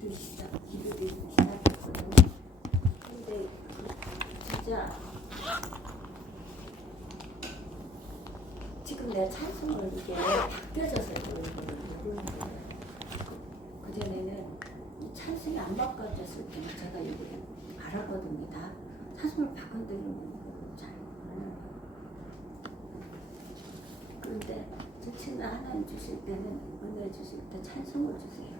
기도되기 시작했거든요. 근데 진짜 지금 내 찬송을 이게 바뀌어져서 그러는 거예요. 그전에는 이 찬송이 안 바꿔졌을 때는 제가 이거를 알았거든요. 다 찬송을 바꾼다는 잘 모르는 거예요. 그런데 저 친구 하나님 주실 때는 은혜 주실 때 찬송을 주세요.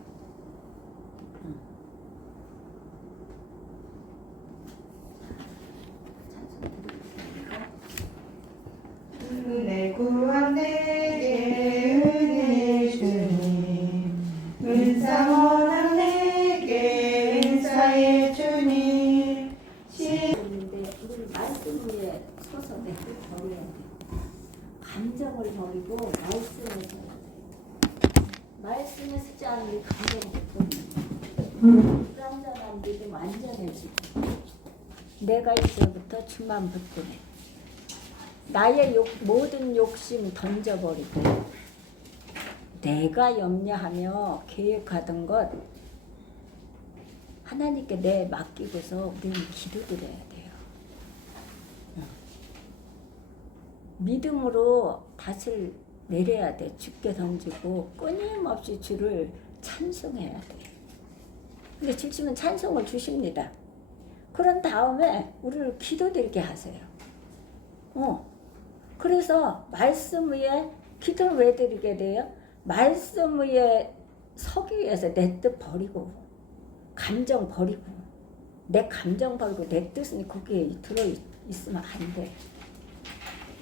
찬송 드리겠습니다. 은혜 구한 내게 은혜 주님, 은사 원한 내게 은사의 주님. 그런데 우리 말씀 위에 서서 내 뜻 버려야 돼. 감정을 버리고 말씀을 써야 돼. 말씀을 쓰지 않으면 우리 감정 못 버리는 거야. 불완전한 믿음 완전해지고 내가 이제부터 주만 붙드네. 나의 모든 욕심 던져버리고 내가 염려하며 계획하던 것 하나님께 내 맡기고서 우리는 기도드려야 돼요. 믿음으로 닷을 내려야 돼. 주께 던지고 끊임없이 주를 찬송해야 돼. 근데 주시면 찬송을 주십니다. 그런 다음에 우리를 기도드리게 하세요. 그래서 말씀 위에 기도를 왜 드리게 돼요? 말씀 위에 서기 위해서 내 뜻 버리고 감정 버리고 내 감정 버리고 내 뜻은 거기에 들어있으면 안 돼.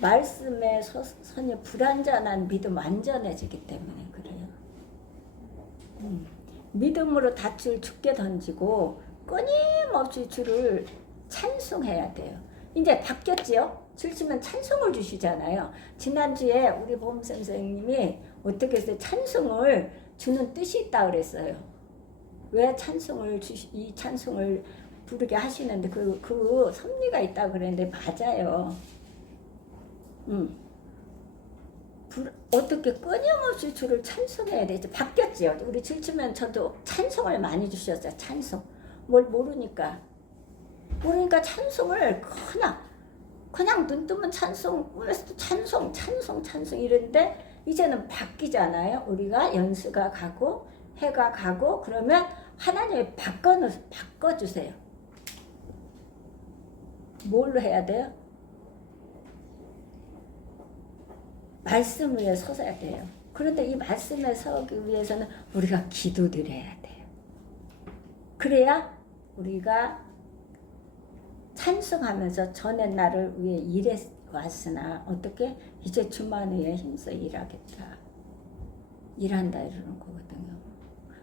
말씀에 선이 불완전한 믿음 완전해지기 때문에 그래요. 믿음으로 닻을 주께 던지고 끊임없이 주를 찬송해야 돼요. 이제 바뀌었지요? 주시면 찬송을 주시잖아요. 지난주에 우리 보험 선생님이 어떻게 해서 찬송을 주는 뜻이 있다 그랬어요. 왜 찬송을 이 찬송을 부르게 하시는데 그 섭리가 있다 그랬는데 맞아요. 어떻게 끊임없이 주를 찬송해야 되지? 바뀌었지요. 우리 질주면 저도 찬송을 많이 주셨어요. 찬송. 뭘 모르니까 찬송을 그냥 눈 뜨면 찬송, 꿈에서도 찬송 이런데 이제는 바뀌잖아요. 우리가 연수가 가고 해가 가고 그러면 하나님이 바꿔주세요. 뭘로 해야 돼요? 말씀 위에 서야 돼요. 그런데 이 말씀에 서기 위해서는 우리가 기도드려야 돼요. 그래야 우리가 찬송하면서 전에 나를 위해 일해왔으나 어떻게 이제 주만 위해 힘써 일하겠다. 일한다 이러는 거거든요.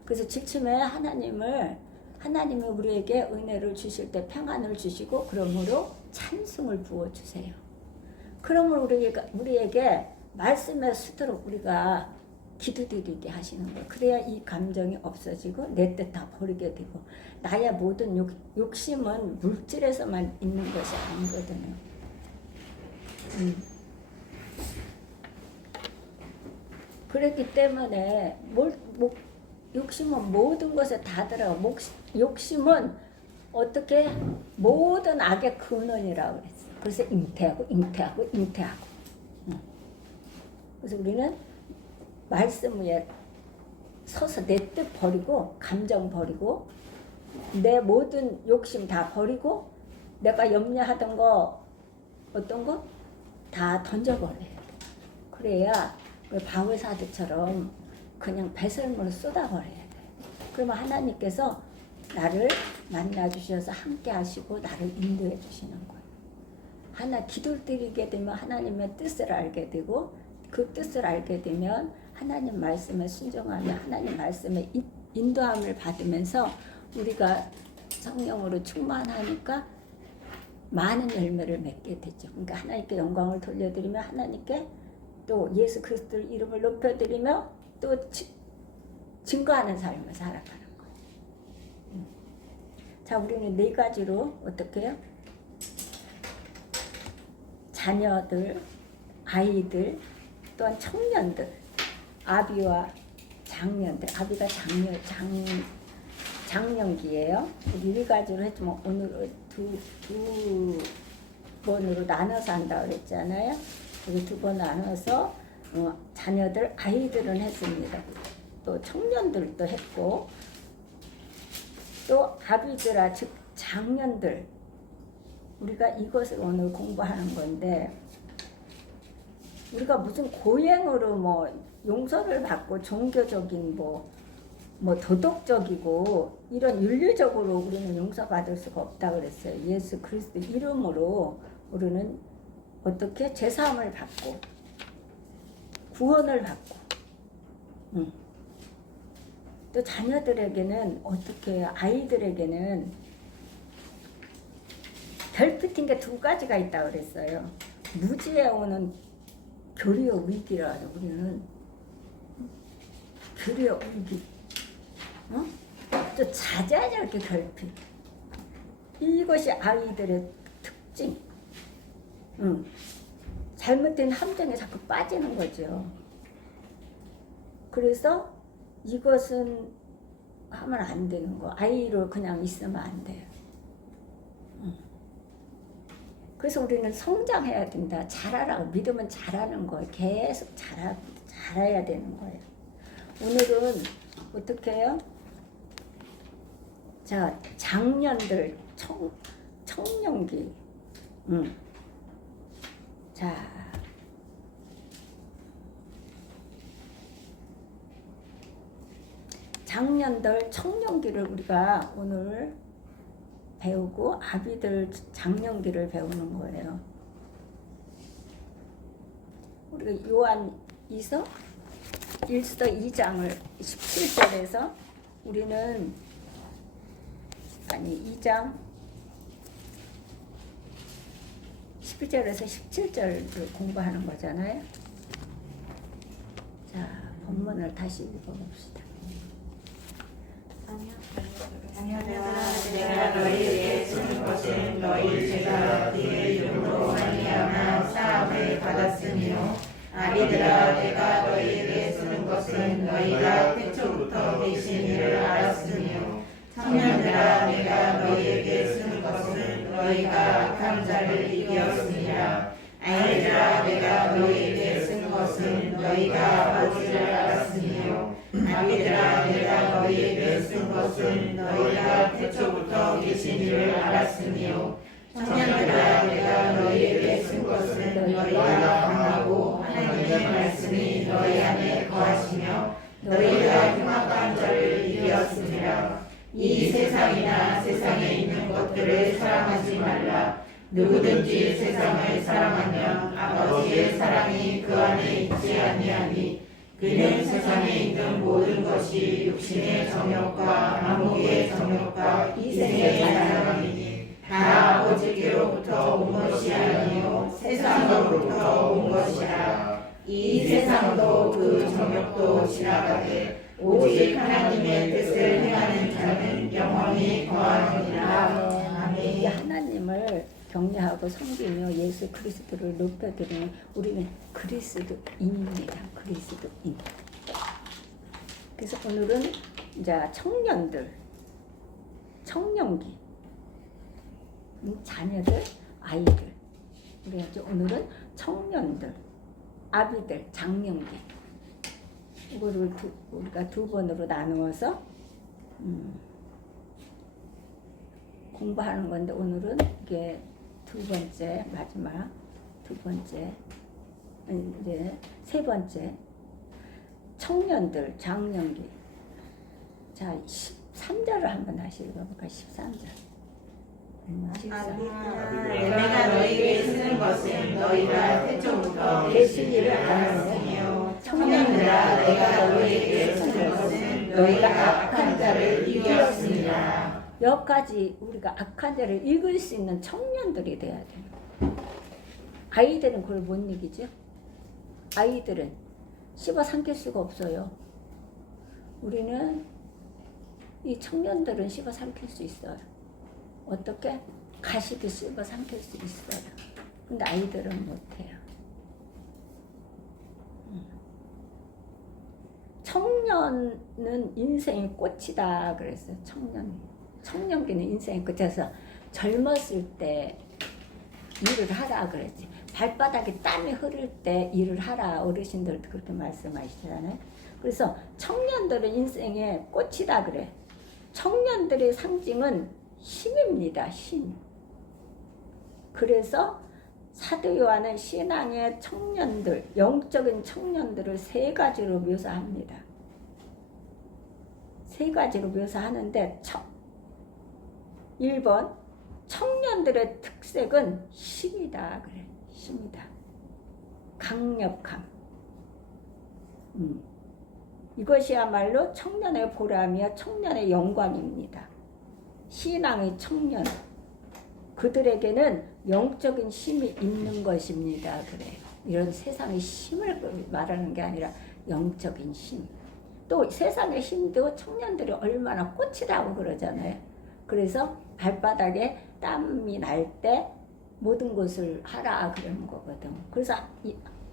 그래서 지침에 하나님이 우리에게 은혜를 주실 때 평안을 주시고 그러므로 찬송을 부어주세요. 그러므로 우리에게 말씀에 서도록 우리가 기도드리게 하시는 거예요. 그래야 이 감정이 없어지고 내 뜻 다 버리게 되고 나의 모든 욕심은 물질에서만 있는 것이 아니거든요. 그렇기 때문에 욕심은 모든 것에 다 들어가. 욕심은 어떻게 모든 악의 근원이라고 그랬어요. 그래서 잉태하고. 그래서 우리는 말씀 위에 서서 내 뜻 버리고 감정 버리고 내 모든 욕심 다 버리고 내가 염려하던 거 어떤 거 다 던져버려야 돼. 그래야 바울 사도처럼 그냥 배설물을 쏟아버려야 돼. 그러면 하나님께서 나를 만나주셔서 함께 하시고 나를 인도해 주시는 거예요. 기도를 드리게 되면 하나님의 뜻을 알게 되고 그 뜻을 알게 되면 하나님 말씀에 순종하며 하나님 말씀에 인도함을 받으면서 우리가 성령으로 충만하니까 많은 열매를 맺게 되죠. 그러니까 하나님께 영광을 돌려드리며 하나님께 또 예수 그리스도 이름을 높여드리며 또 증거하는 삶을 살아가는 거예요. 자, 우리는 네 가지로 어떻게 해요? 자녀들, 아이들, 또한 청년들, 아비와 장년들, 아비가 장년기예요. 우리 1가지로 했지만 오늘 두 번으로 나눠서 한다 그랬잖아요. 여기 2번 나눠서 자녀들, 아이들은 했습니다. 또 청년들도 했고, 또 아비들아 즉 장년들, 우리가 이것을 오늘 공부하는 건데, 우리가 무슨 고행으로 뭐 용서를 받고 종교적인 뭐 도덕적이고 이런 윤리적으로 우리는 용서받을 수가 없다 그랬어요. 예수 그리스도 이름으로 우리는 어떻게 제사함을 받고 구원을 받고, 또 자녀들에게는 어떻게 해요? 아이들에게는 결핍인 게 2가지가 있다 그랬어요. 무지에 오는 교리의 위기라 하죠. 우리는 교리의 위기, 또 자잘하게 결핍. 이것이 아이들의 특징. 잘못된 함정에 자꾸 빠지는 거죠. 그래서 이것은 하면 안 되는 거. 아이로 그냥 있으면 안 돼요. 그래서 우리는 성장해야 된다. 잘하라고. 믿으면 잘하는 거예요. 계속 잘해야 되는 거예요. 오늘은 어떻게 해요? 자, 장년들, 청년기. 자, 장년들, 청년기를 우리가 오늘 배우고, 아비들 장년기를 배우는 거예요. 우리가 요한 1서 2장을 17절에서 우리는 2장 11절에서 17절을 공부하는 거잖아요. 자, 본문을 다시 읽어봅시다. 자녀들아, 내가 너희에게 쓰는 것은 너희 제가 그의 이름으로 말미암아 사함을 받았으며, 아비들아, 내가 너희에게 쓰는 것은 너희가 태초부터 계신 이를 알았으며, 청년들아, 내가 너희에게 쓰는 것은 너희가 악한 자를 이기었으니라. 아이들아, 내가 너희에게 쓰는 것은 너희가 아버지를 알았으며, 아비들아, 내가 너희에게 쓴 것은 너희가 태초부터 계신 이를 알았으며, 청년들아, 내가 너희에게 쓴 것은 너희가 강하고 하나님의 말씀이 너희 안에 거하시며, 너희가 흉악한 자를 이기었으니라. 이 세상이나 세상에 있는 것들을 사랑하지 말라. 누구든지 세상을 사랑하면 아버지의 사랑이 그 안에 있지 아니하니, 그는 세상에 있는 모든 것이 육신의 정욕과 안목의 정욕과 이생의 사랑이니 다 아버지께로부터 온 것이 아니요 세상으로부터 온 것이라. 이 세상도 그 정욕도 지나가되 오직 하나님의 뜻을 행하는 자는 영원히 거하느니라. 아멘. 하나님을 경외하고 섬기며 예수 그리스도를 높여드리는 우리는 그리스도인입니다. 그리스도인. 그래서 오늘은 이제 청년들, 청년기, 자녀들, 아이들. 우리가 이제 오늘은 청년들, 아비들, 장년기. 이거를 우리가 2번으로 나누어서 공부하는 건데, 오늘은 이게 2번째, 마지막 2번째, 이제 3번째, 청년들, 장년기. 자, 13절을 한번 다시 읽어볼까? 13절. 내가 너희에게 쓰는 것은 너희가 태초부터 계신 이를 알았으며, 청년들아, 내가 너희에게 쓰는 것은 너희가 악한 자를 이기었으니라. 여기까지 우리가 악한 자를 이길 수 있는 청년들이 돼야 돼요. 아이들은 그걸 못 이기죠. 아이들은 씹어 삼킬 수가 없어요. 우리는 이 청년들은 씹어 삼킬 수 있어요. 어떻게? 가시도 씹어 삼킬 수 있어요. 근데 아이들은 못해요. 청년은 인생의 꽃이다 그랬어요. 청년기는 인생의 꽃이어서 젊었을 때 일을 하라 그랬지. 발바닥에 땀이 흐를 때 일을 하라 어르신들도 그렇게 말씀하시잖아요. 그래서 청년들은 인생의 꽃이다 그래. 청년들의 상징은 힘입니다. 힘. 그래서 사도 요한은 신앙의 청년들, 영적인 청년들을 세 가지로 묘사합니다. 세 가지로 묘사하는데 1번 청년들의 특색은 힘이다 그래. 힘이다. 강력함. 이것이야말로 청년의 보람이야 청년의 영광입니다. 신앙의 청년. 그들에게는 영적인 힘이 있는 것입니다. 그래. 이런 세상의 힘을 말하는 게 아니라 영적인 힘. 또 세상의 힘도 청년들이 얼마나 꽃이라고 그러잖아요. 그래서 발바닥에 땀이 날 때 모든 것을 하라 그러는 거거든. 그래서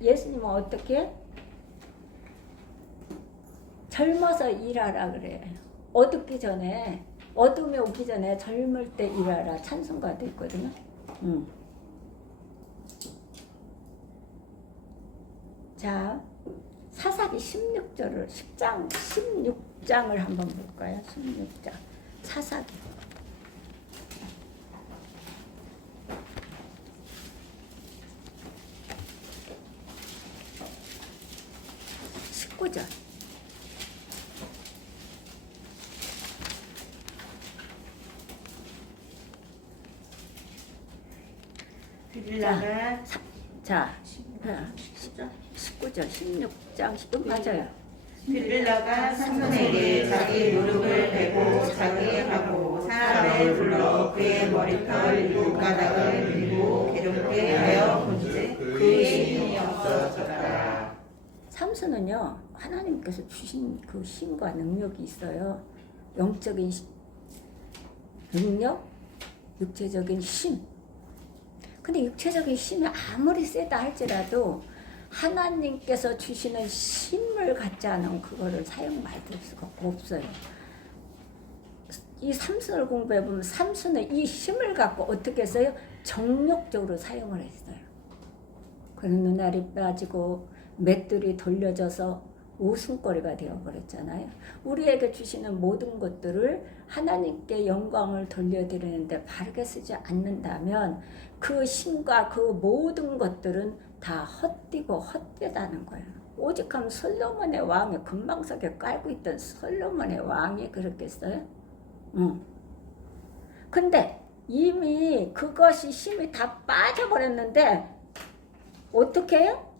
예수님은 어떻게? 젊어서 일하라 그래. 어둡기 전에, 어둠에 오기 전에 젊을 때 일하라 찬송가도 있거든요. 자, 사사기 16장을 한번 볼까요? 16장. 사사기. 19절. 빌라가 자, 19절, 16장, 10분 맞아요. 빌라가 삼손에게 자기 무릎을 베고 자기 하고 사람을 불러 그의 머리털 7가닥을 밀고 괴롭게 하여 본즉 그의 힘이 없어졌더라. 삼손은요, 하나님께서 주신 그 힘과 능력이 있어요. 영적인 능력, 육체적인 힘. 근데 육체적인 힘이 아무리 세다 할지라도 하나님께서 주시는 힘을 갖지 않으면 그거를 사용받을 수가 없어요. 이 삼손을 공부해보면 삼손은 이 힘을 갖고 어떻게 했어요? 정욕적으로 사용을 했어요. 그는 눈알이 빠지고 맷돌이 돌려져서 웃음거리가 되어버렸잖아요. 우리에게 주시는 모든 것들을 하나님께 영광을 돌려드리는데 바르게 쓰지 않는다면 그 힘과 그 모든 것들은 다 헛되고 헛되다는 거예요. 오직하면 솔로몬의 왕이 금방석에 깔고 있던 솔로몬의 왕이 그렇겠어요? 근데 이미 그것이 힘이 다 빠져버렸는데 어떻게 해요?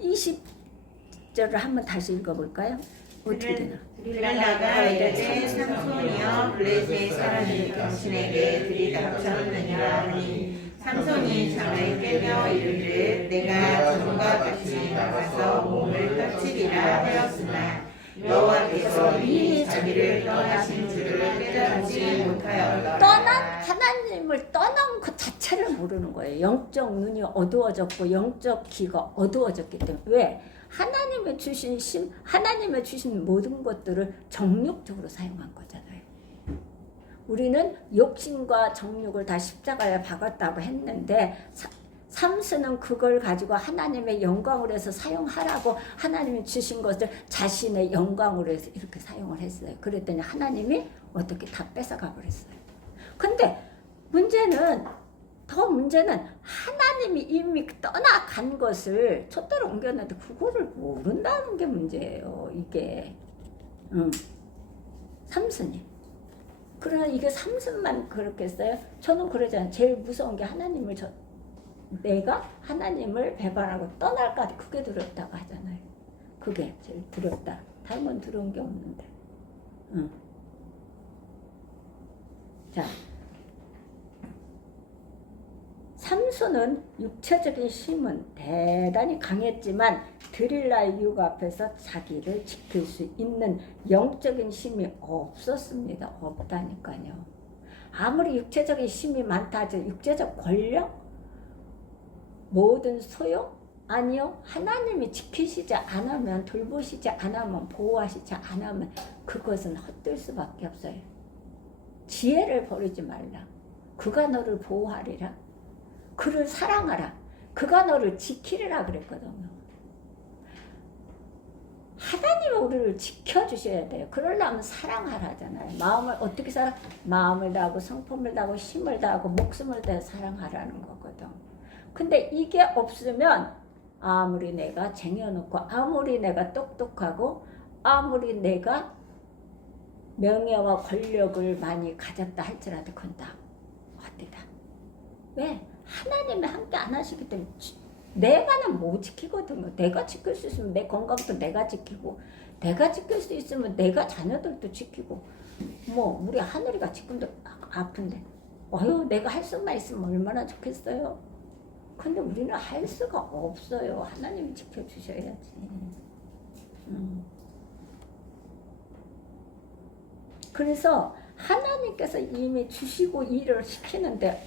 20절을 한번 다시 읽어볼까요? 어떻게 되나? 빌라가 이르되 삼손이여 블레셋 사람이 당신에게 들이닥쳤느냐 하니 삼손이 잠을 깨며 이르되 내가 전과 같이 나가서 몸을 떨치리라 하였으나 여호와께서 이미 자기를 떠나신 줄을 깨닫지 못하였더라. 하나님을 떠난 그 자체를 모르는 거예요. 영적 눈이 어두워졌고 영적 귀가 어두워졌기 때문에. 왜? 하나님의 주신 힘, 하나님의 주신 모든 것들을 정욕적으로 사용한 거잖아요. 우리는 욕심과 정욕을 다 십자가에 박았다고 했는데 삼손은 그걸 가지고 하나님의 영광으로 해서 사용하라고 하나님이 주신 것을 자신의 영광으로 해서 이렇게 사용을 했어요. 그랬더니 하나님이 어떻게 다 뺏어가 버렸어요. 근데 문제는 하나님이 이미 떠나간 것을 촛대로 옮겼는데 그거를 모른다는 게 문제예요. 이게 삼손이. 그러나 이게 삼손만 그렇겠어요? 저는 그러잖아요. 제일 무서운 게 내가 하나님을 배반하고 떠날까 그게 두렵다고 하잖아요. 그게 제일 두렵다. 다른 건 두려운 게 없는데. 자, 삼손은 육체적인 힘은 대단히 강했지만 드릴라의 유혹 앞에서 자기를 지킬 수 있는 영적인 힘이 없었습니다. 없다니까요. 아무리 육체적인 힘이 많다 하죠. 육체적 권력, 모든 소용, 아니요. 하나님이 지키시지 않으면, 돌보시지 않으면, 보호하시지 않으면 그것은 헛될 수밖에 없어요. 지혜를 버리지 말라. 그가 너를 보호하리라. 그를 사랑하라. 그가 너를 지키리라 그랬거든요. 하나님은 우리를 지켜주셔야 돼요. 그러려면 사랑하라잖아요. 마음을 어떻게 마음을 다하고 성품을 다하고 힘을 다하고 목숨을 다해 사랑하라는 거거든. 근데 이게 없으면 아무리 내가 쟁여놓고 아무리 내가 똑똑하고 아무리 내가 명예와 권력을 많이 가졌다 할지라도 그건 다 헛되다. 왜? 하나님이 함께 안 하시기 때문에 내가는 못 지키거든요. 내가 지킬 수 있으면 내 건강도 내가 지키고, 내가 지킬 수 있으면 내가 자녀들도 지키고, 뭐 우리 하늘이가 지금도 아픈데 내가 할 수만 있으면 얼마나 좋겠어요. 근데 우리는 할 수가 없어요. 하나님이 지켜주셔야지. 그래서 하나님께서 이미 주시고 일을 시키는데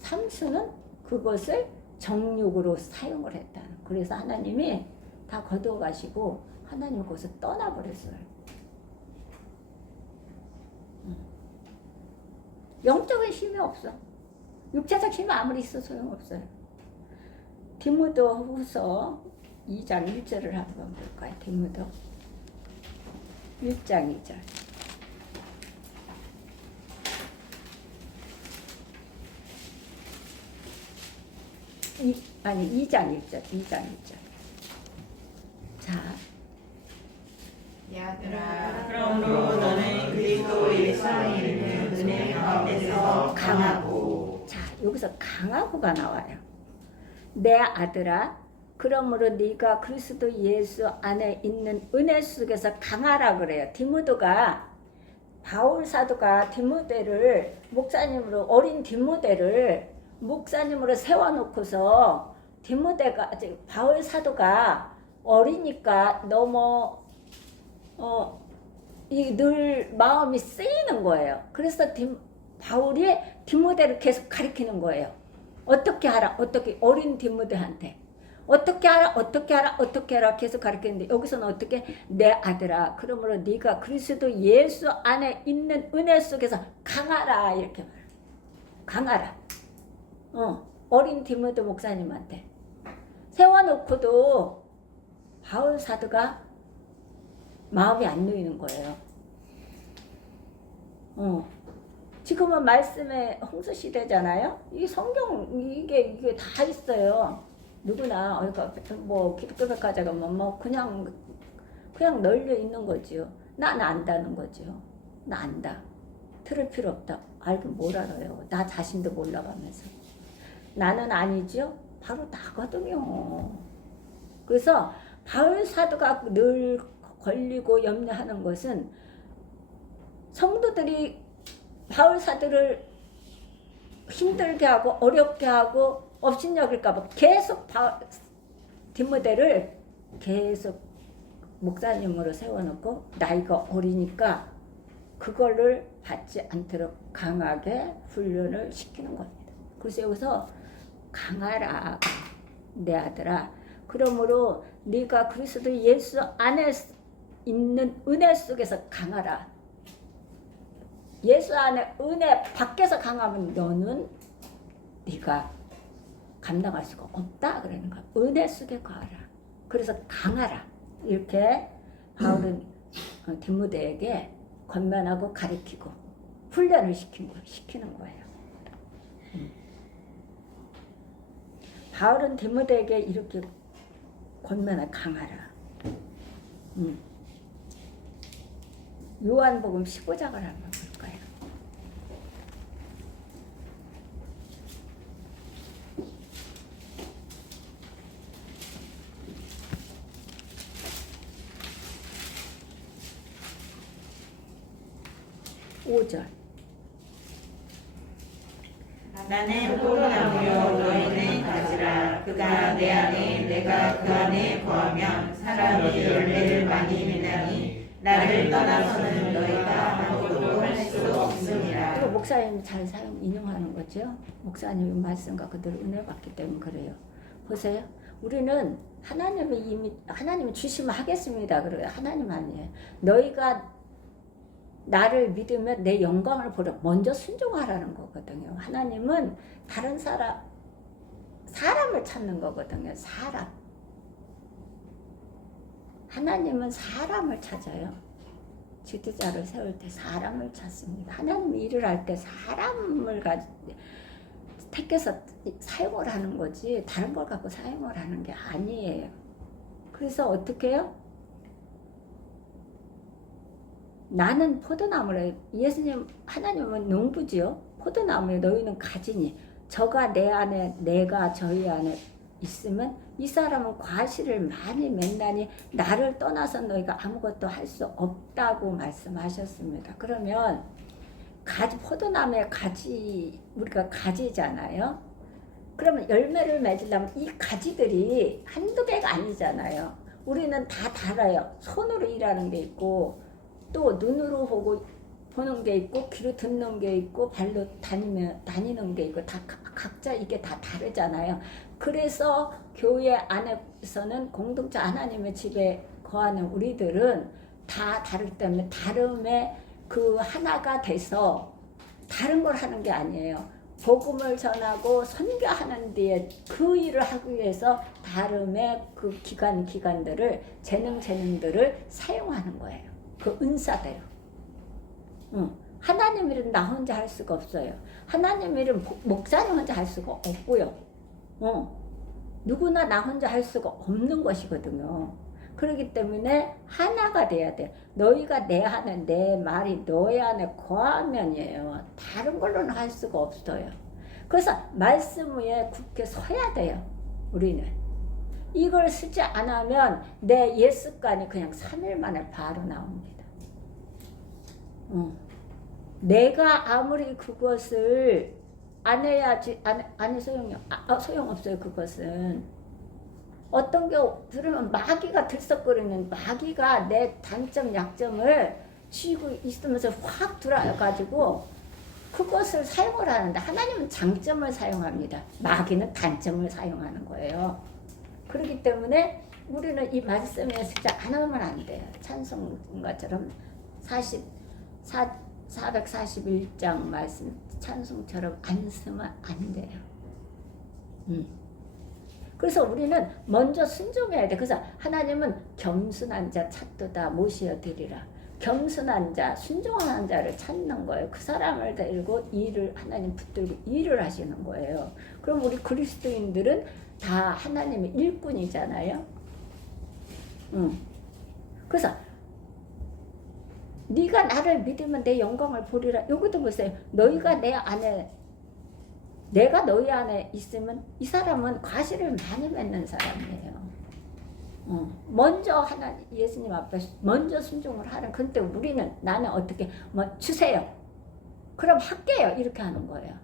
삼손은 그것을 정욕으로 사용을 했다. 그래서 하나님이 다 거둬가시고 하나님 거기서 떠나버렸어요. 영적인 힘이 없어. 육체적 힘이 아무리 있어 소용없어요. 디모데 후서 2장 1절을 한번 볼까요? 디모데 1장 2절. 아니 2장 1절. 2장 1절. 자, 야들아, 그러므로 너는 그리스도 예수 안에 있는 은혜 가운데서 강하고. 자, 여기서 강하고가 나와요. 내 아들아, 그러므로 네가 그리스도 예수 안에 있는 은혜 속에서 강하라 그래요. 디모데가, 바울 사도가 디모데를 목사님으로, 어린 디모데를 목사님으로 세워놓고서 디모데가, 바울 사도가 어리니까 너무 늘 마음이 쓰이는 거예요. 그래서 바울이 디모데를 계속 가리키는 거예요. 어떻게 하라, 어떻게, 어린 디모데한테 어떻게 하라, 어떻게 하라, 어떻게 하라 계속 가르치는데 여기서는 어떻게? 내 아들아, 그러므로 네가 그리스도 예수 안에 있는 은혜 속에서 강하라 이렇게 말해요. 강하라. 어린 디모데 목사님한테 세워놓고도 바울 사도가 마음이 안 놓이는 거예요. 지금은 말씀의 홍수 시대잖아요. 이 성경 이게 다 있어요. 누구나 뭐 기독교 백화점은 뭐 그냥 널려 있는 거지요. 나는 안다는 거지요. 나 안다. 들을 필요 없다. 알긴 뭘 알아요. 나 자신도 몰라가면서. 나는 아니죠. 바로 나거든요. 그래서 바울 사도가 늘 걸리고 염려하는 것은 성도들이 바울 사도를 힘들게 하고 어렵게 하고 업신여길까봐 계속 디모데를 계속 목사님으로 세워놓고 나이가 어리니까 그거를 받지 않도록 강하게 훈련을 시키는 겁니다. 그래서 여기서 강하라 내 아들아, 그러므로 네가 그리스도 예수 안에 있는 은혜 속에서 강하라. 예수 안에 은혜 밖에서 강하면 너는 네가 감당할 수가 없다 그러는 거야. 은혜 속에 거하라. 그래서 강하라. 이렇게 바울은 디모데에게 권면하고 가르치고 훈련을 시키는 거예요. 바울은 디모데에게 이렇게 권면을 강하라. 요한복음 15장을 한번 볼까요? (5절) 나는 포도나무요 너희는 가지라. 그가 내 안에 내가 그 안에 거하면 사람이 열매를 많이 맺나니 나를 떠나서는 너희가 아무것도 할 수 없으니라. 이거 목사님이 잘 인용하는 거죠. 목사님의 말씀과 그대로 은혜 받기 때문에 그래요. 보세요. 우리는 하나님이 주시면 하겠습니다. 그래요. 하나님 아니에요. 너희가 나를 믿으면 내 영광을 보려 먼저 순종하라는 거거든요. 하나님은 다른 사람을 찾는 거거든요. 사람. 하나님은 사람을 찾아요. 지도자를 세울 때 사람을 찾습니다. 하나님이 일을 할 때 사람을 택해서 사용을 하는 거지 다른 걸 갖고 사용을 하는 게 아니에요. 그래서 어떻게 해요? 나는 포도나무래. 예수님, 하나님은 농부지요. 포도나무에 너희는 가지니 저가 내 안에 내가 저희 안에 있으면 이 사람은 과실을 많이 맺나니 나를 떠나서 너희가 아무것도 할 수 없다고 말씀하셨습니다. 그러면 포도나무의 가지, 우리가 가지잖아요. 그러면 열매를 맺으려면 이 가지들이 한두 개가 아니잖아요. 우리는 다 달아요. 손으로 일하는 게 있고 또 눈으로 보는 게 있고 귀로 듣는 게 있고 발로 다니는 게 있고 다 각자 이게 다 다르잖아요. 그래서 교회 안에서는 공동체 하나님의 집에 거하는 우리들은 다 다르기 때문에 다름에 그 하나가 돼서 다른 걸 하는 게 아니에요. 복음을 전하고 선교하는 데에 그 일을 하기 위해서 다름의 그 기관들을 재능들을 사용하는 거예요. 그 은사대로. 하나님 일은 나 혼자 할 수가 없어요. 하나님 일은 목사님 혼자 할 수가 없고요. 누구나 나 혼자 할 수가 없는 것이거든요. 그렇기 때문에 하나가 돼야 돼. 너희가 내 안에 내 말이 너희 안에 거하면이에요. 다른 걸로는 할 수가 없어요. 그래서 말씀 위에 굳게 서야 돼요. 우리는. 이걸 쓰지 않으면 내 옛습관이 그냥 3일 만에 바로 나옵니다. 내가 아무리 그것을 안 해야지 안 해 소용없어요. 그것은 어떤 게 들으면 마귀가 들썩거리는 마귀가 내 단점 약점을 쥐고 있으면서 확 들어가지고 그것을 사용을 하는데 하나님은 장점을 사용합니다. 마귀는 단점을 사용하는 거예요. 그렇기 때문에 우리는 이 말씀에 쓰지 않으면 안 돼요. 찬송가처럼 441장 말씀 찬송처럼 안 쓰면 안 돼요. 그래서 우리는 먼저 순종해야 돼. 그래서 하나님은 겸손한 자 찾도다 모시어 드리라. 겸손한 자, 순종하는 자를 찾는 거예요. 그 사람을 데리고 하나님 붙들고 일을 하시는 거예요. 그럼 우리 그리스도인들은 다 하나님의 일꾼이잖아요. 그래서 네가 나를 믿으면 내 영광을 보리라. 이것도 보세요. 너희가 내가 너희 안에 있으면 이 사람은 과실을 많이 맺는 사람이에요. 먼저 예수님 앞에 먼저 순종을 하는. 근데 나는 어떻게 주세요. 그럼 할게요. 이렇게 하는 거예요.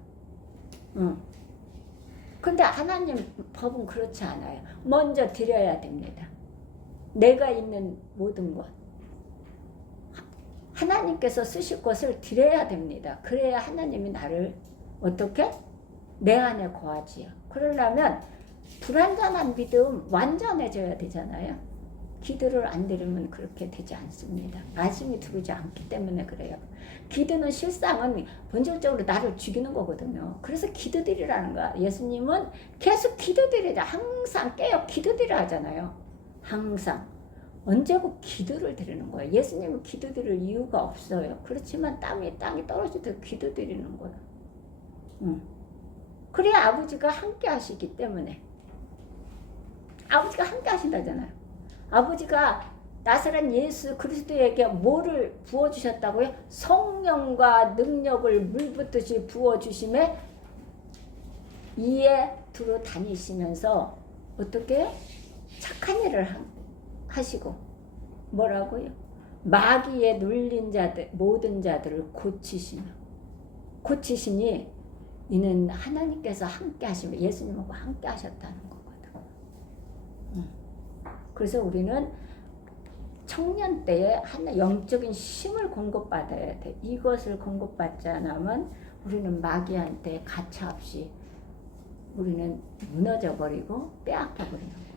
근데 하나님 법은 그렇지 않아요. 먼저 드려야 됩니다. 내가 있는 모든 것. 하나님께서 쓰실 것을 드려야 됩니다. 그래야 하나님이 나를 어떻게? 내 안에 거하지요. 그러려면 불완전한 믿음 완전해져야 되잖아요. 기도를 안 드리면 그렇게 되지 않습니다. 말씀이 들어오지 않기 때문에 그래요. 기도는 실상은 본질적으로 나를 죽이는 거거든요. 그래서 기도드리라는 거야. 예수님은 계속 기도드리자. 항상 깨어 기도드리라 하잖아요. 항상. 언제고 기도를 드리는 거예요. 예수님은 기도드릴 이유가 없어요. 그렇지만 땅이 떨어지도록 기도드리는 거예요. 그래야 아버지가 함께 하시기 때문에. 아버지가 함께 하신다잖아요. 아버지가 나사렛 예수 그리스도에게 뭐를 부어주셨다고요? 성령과 능력을 물붓듯이 부어주심에 이에 두루 다니시면서 어떻게 착한 일을 하시고 뭐라고요? 마귀에 눌린 자들 모든 자들을 고치시니 이는 하나님께서 함께 하시면 예수님하고 함께 하셨다는 거거든. 그래서 우리는 청년 때에 영적인 힘을 공급받아야 돼. 이것을 공급받지 않으면 우리는 마귀한테 가차없이 우리는 무너져 버리고 빼앗겨 버리는 거예요.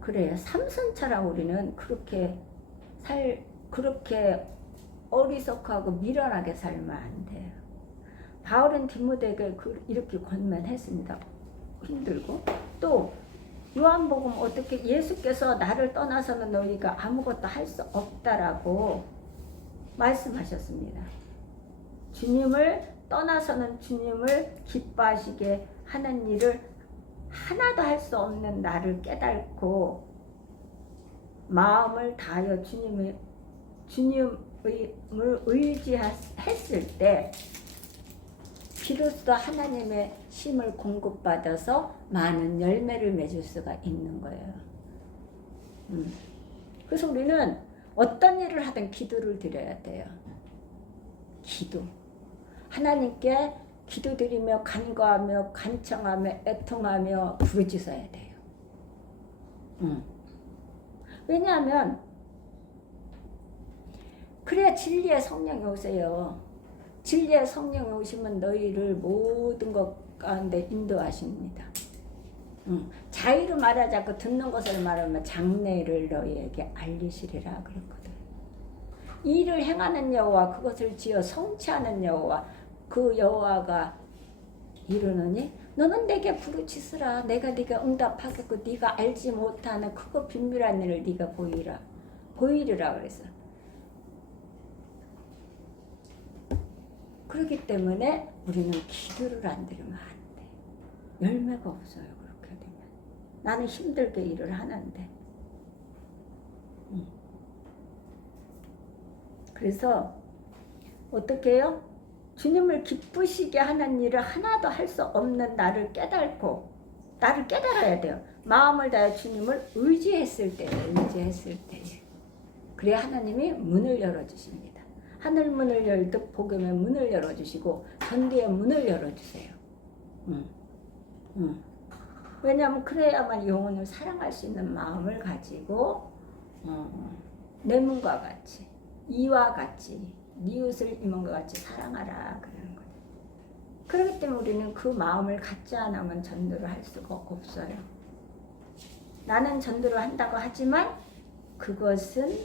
그래요. 삼손처럼 우리는 그렇게 어리석하고 미련하게 살면 안 돼요. 바울은 디모데에게 이렇게 권면했습니다. 힘들고 또 요한복음 어떻게 예수께서 나를 떠나서는 너희가 아무것도 할 수 없다라고 말씀하셨습니다. 주님을 떠나서는 주님을 기뻐하시게 하는 일을 하나도 할 수 없는 나를 깨닫고 마음을 다하여 주님을 의지했을 때 비로소 하나님의 힘을 공급받아서 많은 열매를 맺을 수가 있는 거예요. 그래서 우리는 어떤 일을 하든 기도를 드려야 돼요. 기도. 하나님께 기도드리며 간구하며 간청하며 애통하며 부르짖어야 돼요. 왜냐하면 그래야 진리의 성령이 오세요. 진리의 성령이 오시면 너희를 모든 것 가운데 인도하십니다. 자의로 말하지 않고 듣는 것을 말하면 장래를 너희에게 알리시리라 그랬거든. 일을 행하는 여호와 그것을 지어 성취하는 여호와 그 여호와가 이르노니 너는 내게 부르짖으라 내가 네가 응답하겠고 네가 알지 못하는 크고 비밀한 일을 네가 보이리라 그랬어. 그렇기 때문에 우리는 기도를 안 드리면 안 돼. 열매가 없어요. 그렇게 되면 나는 힘들게 일을 하는데 그래서 어떻게 해요? 주님을 기쁘시게 하는 일을 하나도 할 수 없는 나를 깨달아야 돼요. 마음을 다해 주님을 의지했을 때. 그래야 하나님이 문을 열어주십니다. 하늘 문을 열듯 복음의 문을 열어주시고 전도의 문을 열어주세요. 왜냐하면 그래야만 영혼을 사랑할 수 있는 마음을 가지고 내 몸과 같이 이와 같이 이웃을 이 몸과 같이 사랑하라 그러는 거예요. 그렇기 때문에 우리는 그 마음을 갖지 않으면 전도를 할 수가 없어요. 나는 전도를 한다고 하지만 그것은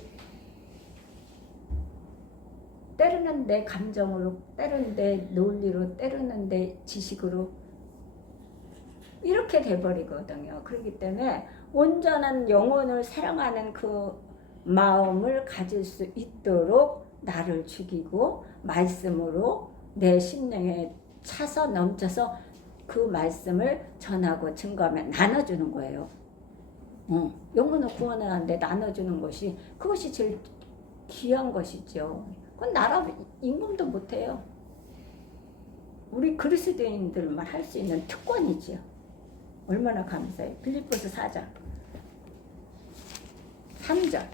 때로는 내 감정으로, 때로는 내 논리로, 때로는 내 지식으로 이렇게 돼버리거든요. 그렇기 때문에 온전한 영혼을 사랑하는 그 마음을 가질 수 있도록 나를 죽이고 말씀으로 내 심령에 차서 넘쳐서 그 말씀을 전하고 증거하며 나눠주는 거예요. 영혼을 구원하는데 나눠주는 것이 그것이 제일 귀한 것이죠. 그건 나라 임금도 못해요. 우리 그리스도인들만 할 수 있는 특권이죠. 얼마나 감사해요. 빌립보서 4장 3절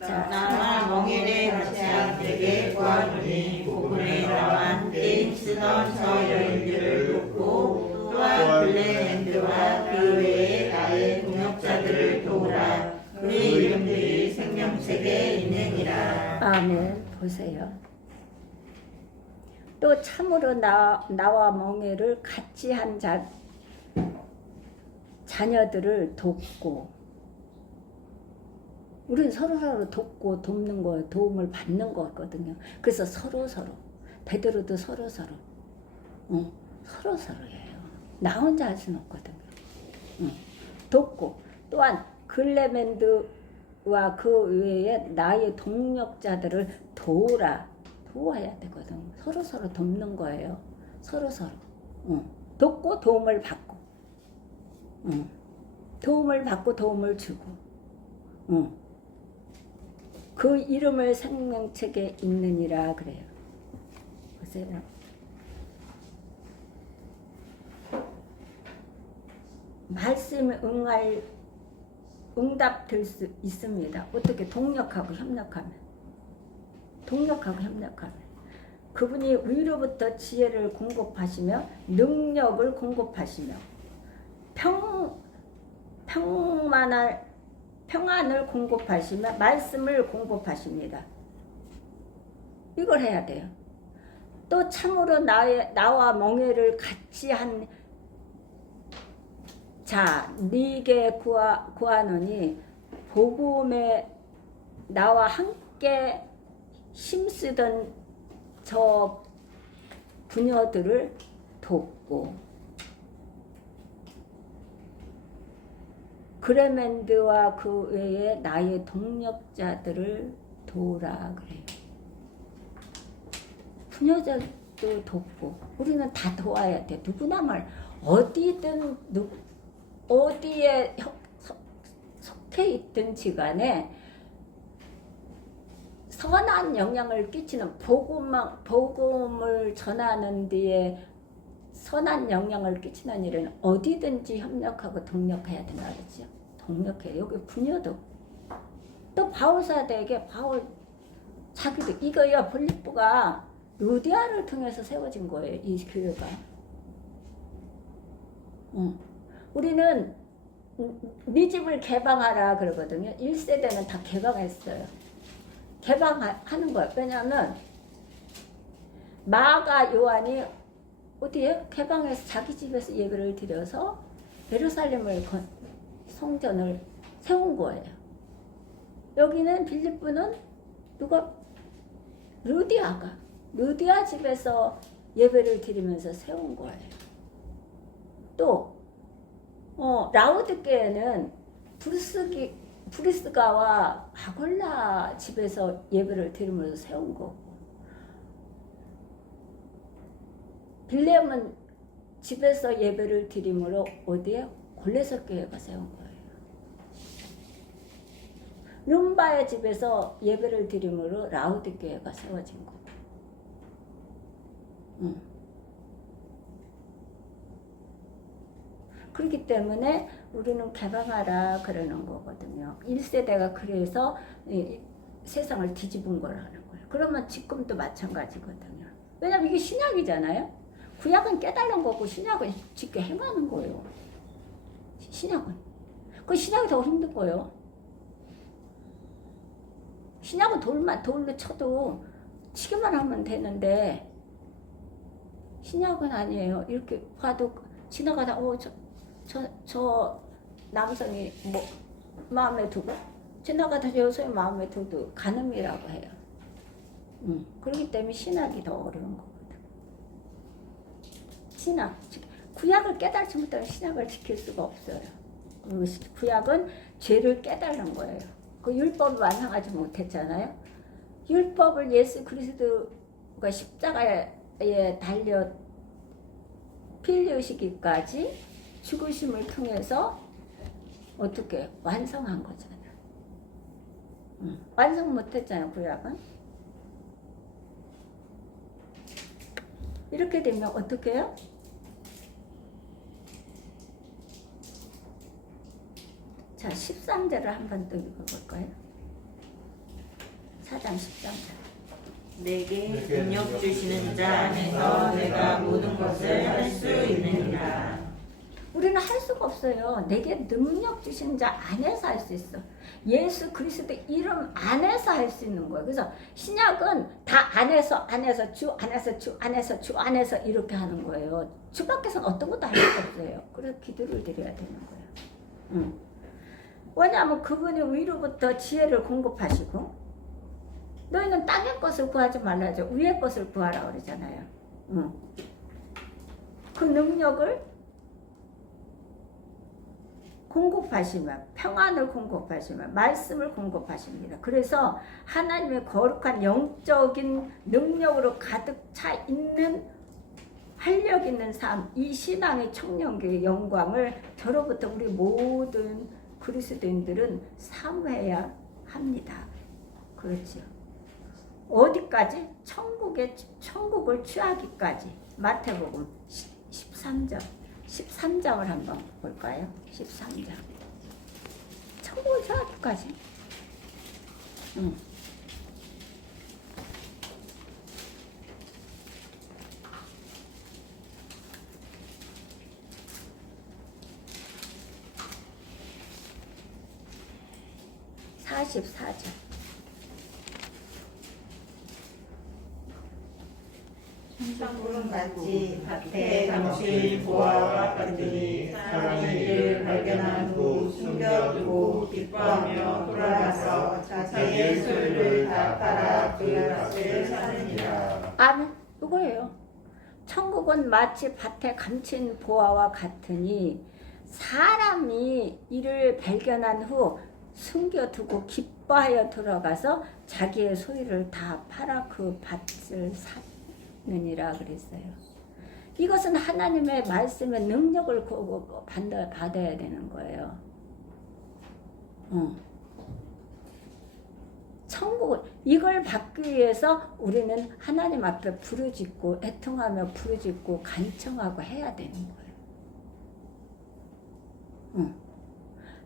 나나 멍에를 같이 내게 구하노니 복음에 나와 함께 힘쓰던 저 여인들을 돕고 또한 블레랜드와 그 외에 나의 동역자들을 도우라. 그의 이름들이 생명책에 있느니라. 아멘. 보세요. 또 참으로 나와 멍에를 같이 한 자녀들을 돕고 우리는 서로서로 돕고 돕는 거 도움을 받는 거거든요. 그래서 서로서로 베드로도 서로서로예요. 나 혼자 할 수는 없거든요. 돕고 또한 글레멘드와 그 외에 나의 동력자들을 도와야 되거든. 서로서로 돕는 거예요. 서로서로 돕고 도움을 받고 도움을 받고 도움을 주고 그 이름을 생명책에 있느니라 그래요. 보세요. 말씀에 응답될 수 있습니다. 어떻게 동력하고 협력하면 그분이 위로부터 지혜를 공급하시며 능력을 공급하시며 평안을 공급하시며 말씀을 공급하십니다. 이걸 해야 돼요. 또 참으로 나와 멍에를 같이 한 자, 네게 구하노니 복음에 나와 함께 힘쓰던 저 부녀들을 돕고 그레멘드와 그 외에 나의 동력자들을 도우라 그래요. 부녀자도 돕고 우리는 다 도와야 돼. 누구나 어디든 어디에 속해 있든지 간에 선한 영향을 끼치는 복음을 전하는 데에 선한 영향을 끼치는 일은 어디든지 협력하고 동력해야 된다 그랬죠. 동력해. 여기 부녀도 또 바울사대에게 자기도 이거야. 빌립보가 루디아를 통해서 세워진 거예요. 이 교회가. 우리는 네 집을 개방하라 그러거든요. 1세대는 다 개방했어요. 개방하는 거예요. 왜냐하면 마가 요한이 어디에 개방해서 자기 집에서 예배를 드려서 예루살렘을 성전을 세운 거예요. 여기는 빌립보는 누가 루디아 집에서 예배를 드리면서 세운 거예요. 또 라우디게에는 브리스가와 아골라 집에서 예배를 드리면서 세운 거고, 빌레몬은 집에서 예배를 드림으로 어디에 골레석 교회가 세운 거예요. 룸바의 집에서 예배를 드림으로 라우디게가 세워진 거고. 그렇기 때문에 우리는 개방하라 그러는 거거든요. 1세대가 그래서 세상을 뒤집은 거라는 거예요. 그러면 지금도 마찬가지거든요. 왜냐면 이게 신약이잖아요. 구약은 깨달은 거고 신약은 쉽게 행하는 거예요. 신약은. 그 신약이 더 힘든 거예요. 신약은 돌로 쳐도 치기만 하면 되는데 신약은 아니에요. 이렇게 봐도 지나가다 저 남성이 마음에 두고 지나가다 여성이 마음에 두고 간음이라고 해요. 그렇기 때문에 신학이 더 어려운 거거든. 신학, 구약을 깨달지 못하면 신학을 지킬 수가 없어요. 구약은 죄를 깨달는 거예요. 그 율법을 완성하지 못했잖아요. 율법을 예수 그리스도가 십자가에 달려 피 흘리시기까지 죽으심을 통해서 어떻게 완성한 거잖아요. 완성 못했잖아요. 구약은. 이렇게 되면 어떻게 해요? 자, 13절을 한번 또 읽어볼까요? 4장 13절. 내게 능력 주시는 자 안에서 내가 모든 것을 할 수 있느니라. 우리는 할 수가 없어요. 내게 능력 주신 자 안에서 할 수 있어. 예수 그리스도 이름 안에서 할 수 있는 거예요. 그래서 신약은 다 안에서 주 안에서 이렇게 하는 거예요. 주 밖에서는 어떤 것도 할 수 없어요. 그래서 기도를 드려야 되는 거예요. 왜냐하면 그분이 위로부터 지혜를 공급하시고 너희는 땅의 것을 구하지 말라죠. 위의 것을 구하라 그러잖아요. 그 능력을 공급하시면 평안을 공급하시면 말씀을 공급하십니다. 그래서 하나님의 거룩한 영적인 능력으로 가득 차 있는 활력 있는 삶, 이 신앙의 청년기의 영광을 저로부터 우리 모든 그리스도인들은 사모해야 합니다. 그렇죠. 어디까지? 천국을 취하기까지. 마태복음 13장을 한번 볼까요? 13장. 천국을 취하기까지. 44절. 천국은 같이 밭에 감추인 보화와 같으니 사람이 이를 발견한 후 숨겨두고 기뻐하며 돌아가서 자기의 소유를 다 팔아 그 값을 사느니라. 아멘. 이거예요. 천국은 마치 밭에 감춘 보화와 같으니 사람이 이를 발견한 후 숨겨두고 기뻐하여 들어가서 자기의 소유를 다 팔아 그 밭을 사느니라 그랬어요. 이것은 하나님의 말씀의 능력을 받아야 되는 거예요. 천국을 이걸 받기 위해서 우리는 하나님 앞에 부르짖고 애통하며 부르짖고 간청하고 해야 되는 거예요.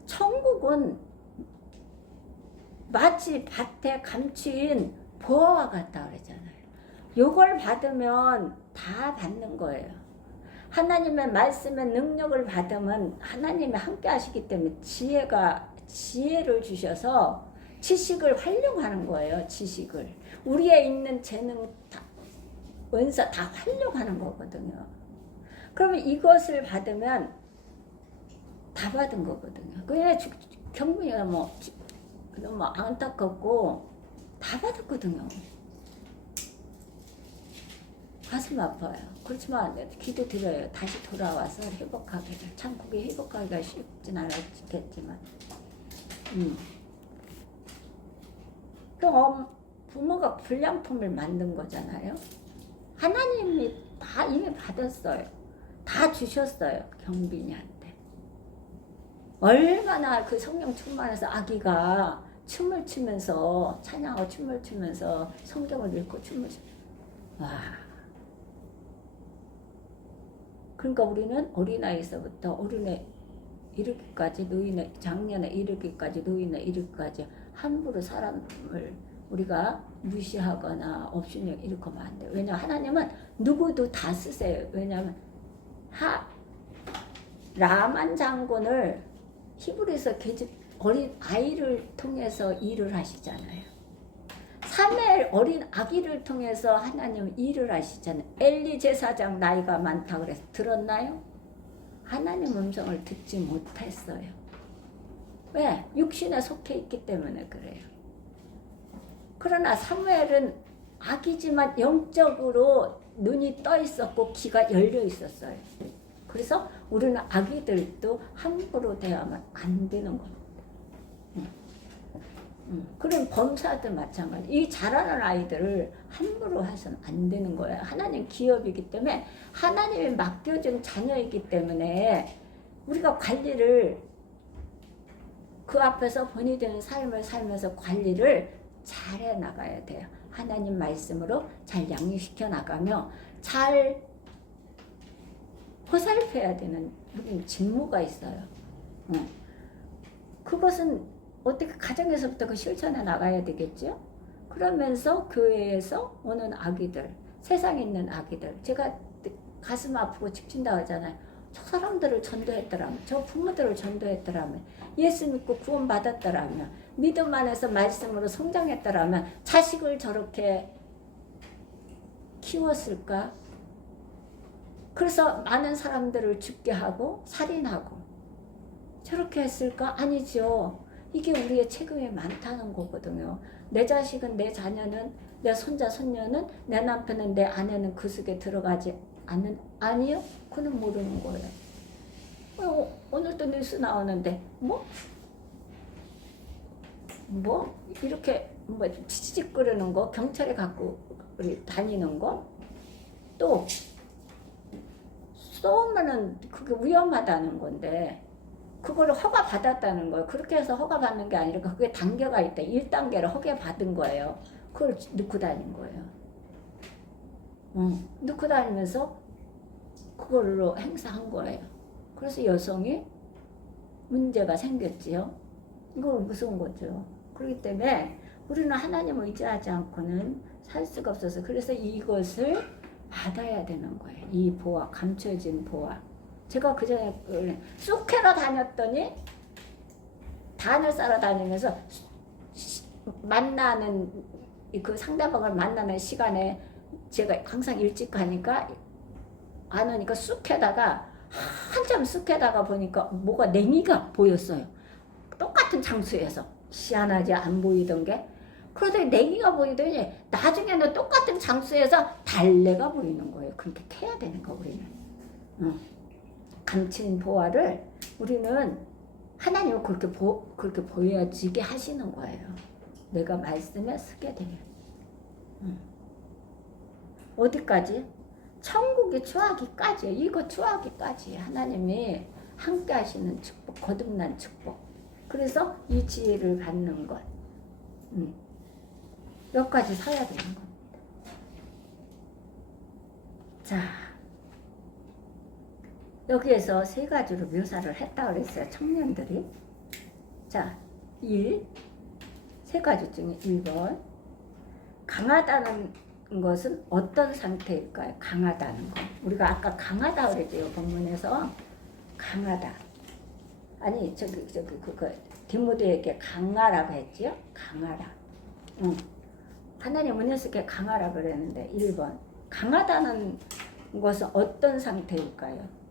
천국은 마치 밭에 감추인 보화와 같다 그러잖아요. 요걸 받으면 다 받는 거예요. 하나님의 말씀의 능력을 받으면 하나님이 함께 하시기 때문에 지혜를 주셔서 지식을 활용하는 거예요. 지식을. 우리의 있는 재능, 원사 다 활용하는 거거든요. 그러면 이것을 받으면 다 받은 거거든요. 그냥 경빈이가 너무 안타깝고 다 받았거든요. 가슴 아파요. 그렇지만 기도 드려요. 다시 돌아와서 회복하기를. 참 그게 회복하기가 쉽진 않았겠지만. 그럼 부모가 불량품을 만든 거잖아요. 하나님이 다 이미 받았어요. 다 주셨어요. 경빈이한테. 얼마나 그 성령 충만해서 아기가 춤을 추면서 찬양하고 춤을 추면서 성경을 읽고 춤을 와. 그러니까 우리는 어린아이에서부터 어린애 이르기까지 노인에 장년에 이르기까지 노인에 이르기까지 함부로 사람을 우리가 무시하거나 업신여 일으키면 안 돼요. 왜냐하면 하나님은 누구도 다 쓰세요. 왜냐하면 라만 장군을 히브리서 계집 어린 아이를 통해서 일을 하시잖아요. 사무엘 어린 아기를 통해서 하나님 일을 하시잖아요. 엘리 제사장 나이가 많다 그래서 들었나요? 하나님 음성을 듣지 못했어요. 왜? 육신에 속해 있기 때문에 그래요. 그러나 사무엘은 아기지만 영적으로 눈이 떠 있었고 귀가 열려 있었어요. 그래서 우리는 아기들도 함부로 대하면 안 되는 겁니다. 그런 범사도 마찬가지. 이 자라는 아이들을 함부로 해서는 안 되는 거예요. 하나님 기업이기 때문에 하나님이 맡겨준 자녀이기 때문에 우리가 관리를 그 앞에서 본이 되는 삶을 살면서 관리를 잘해 나가야 돼요. 하나님 말씀으로 잘 양육시켜 나가며 잘 보살펴야 되는 직무가 있어요. 그것은 어떻게 가정에서부터 그 실천해 나가야 되겠죠? 그러면서 교회에서 오는 아기들, 세상에 있는 아기들, 제가 가슴 아프고 직진다 하잖아요. 저 사람들을 전도했더라면, 저 부모들을 전도했더라면, 예수 믿고 구원 받았더라면, 믿음 안에서 말씀으로 성장했더라면 자식을 저렇게 키웠을까? 그래서 많은 사람들을 죽게 하고 살인하고 저렇게 했을까? 아니죠. 이게 우리의 책임이 많다는 거거든요. 내 자식은, 내 자녀는, 내 손자, 손녀는, 내 남편은, 내 아내는 그 속에 들어가지 않는, 아니요? 그는 모르는 거예요. 오늘도 뉴스 나오는데, 이렇게, 치치직거리는 거, 경찰에 갖고 다니는 거, 또, 쏘면은 그게 위험하다는 건데, 그거를 허가 받았다는 거예요. 그렇게 해서 허가 받는 게 아니라 그게 단계가 있다. 1단계를 허가 받은 거예요. 그걸 넣고 다닌 거예요. 넣고 다니면서 그걸로 행사한 거예요. 그래서 여성이 문제가 생겼지요. 이거 무서운 거죠. 그렇기 때문에 우리는 하나님을 의지하지 않고는 살 수가 없어서 그래서 이것을 받아야 되는 거예요. 이 보화, 감춰진 보화. 제가 그전에 쑥캐러 다녔더니 단을 싸러 다니면서 만나는 그 상대방을 만나는 시간에 제가 항상 일찍 가니까 안 오니까 쑥해다가 한참 쑥해다가 보니까 뭐가 냉이가 보였어요. 똑같은 장소에서 희한하지 안 보이던 게 그러더니 냉이가 보이더니 나중에는 똑같은 장소에서 달래가 보이는 거예요. 그렇게 캐야 되는 거 우리는. 감친 보화를 우리는 하나님은 그렇게 보여지게 하시는 거예요. 내가 말씀에 서게 되면. 어디까지? 천국이 추하기까지요. 이거 추하기까지 하나님이 함께 하시는 축복, 거듭난 축복. 그래서 이 지혜를 받는 것. 여기까지 서야 되는 겁니다. 자, 여기에서 세 가지로 묘사를 했다 그랬어요. 청년들이. 자, 세 가지 중에 1번. 강하다는 것은 어떤 상태일까요? 강하다는 것. 우리가 아까 강하다 그랬죠. 본문에서. 강하다. 아니, 디모데에게 강하라고 했지요? 강하라. 하나님 은혜스럽게 강하라 그랬는데 1번. 강하다는 것은 어떤 상태일까요?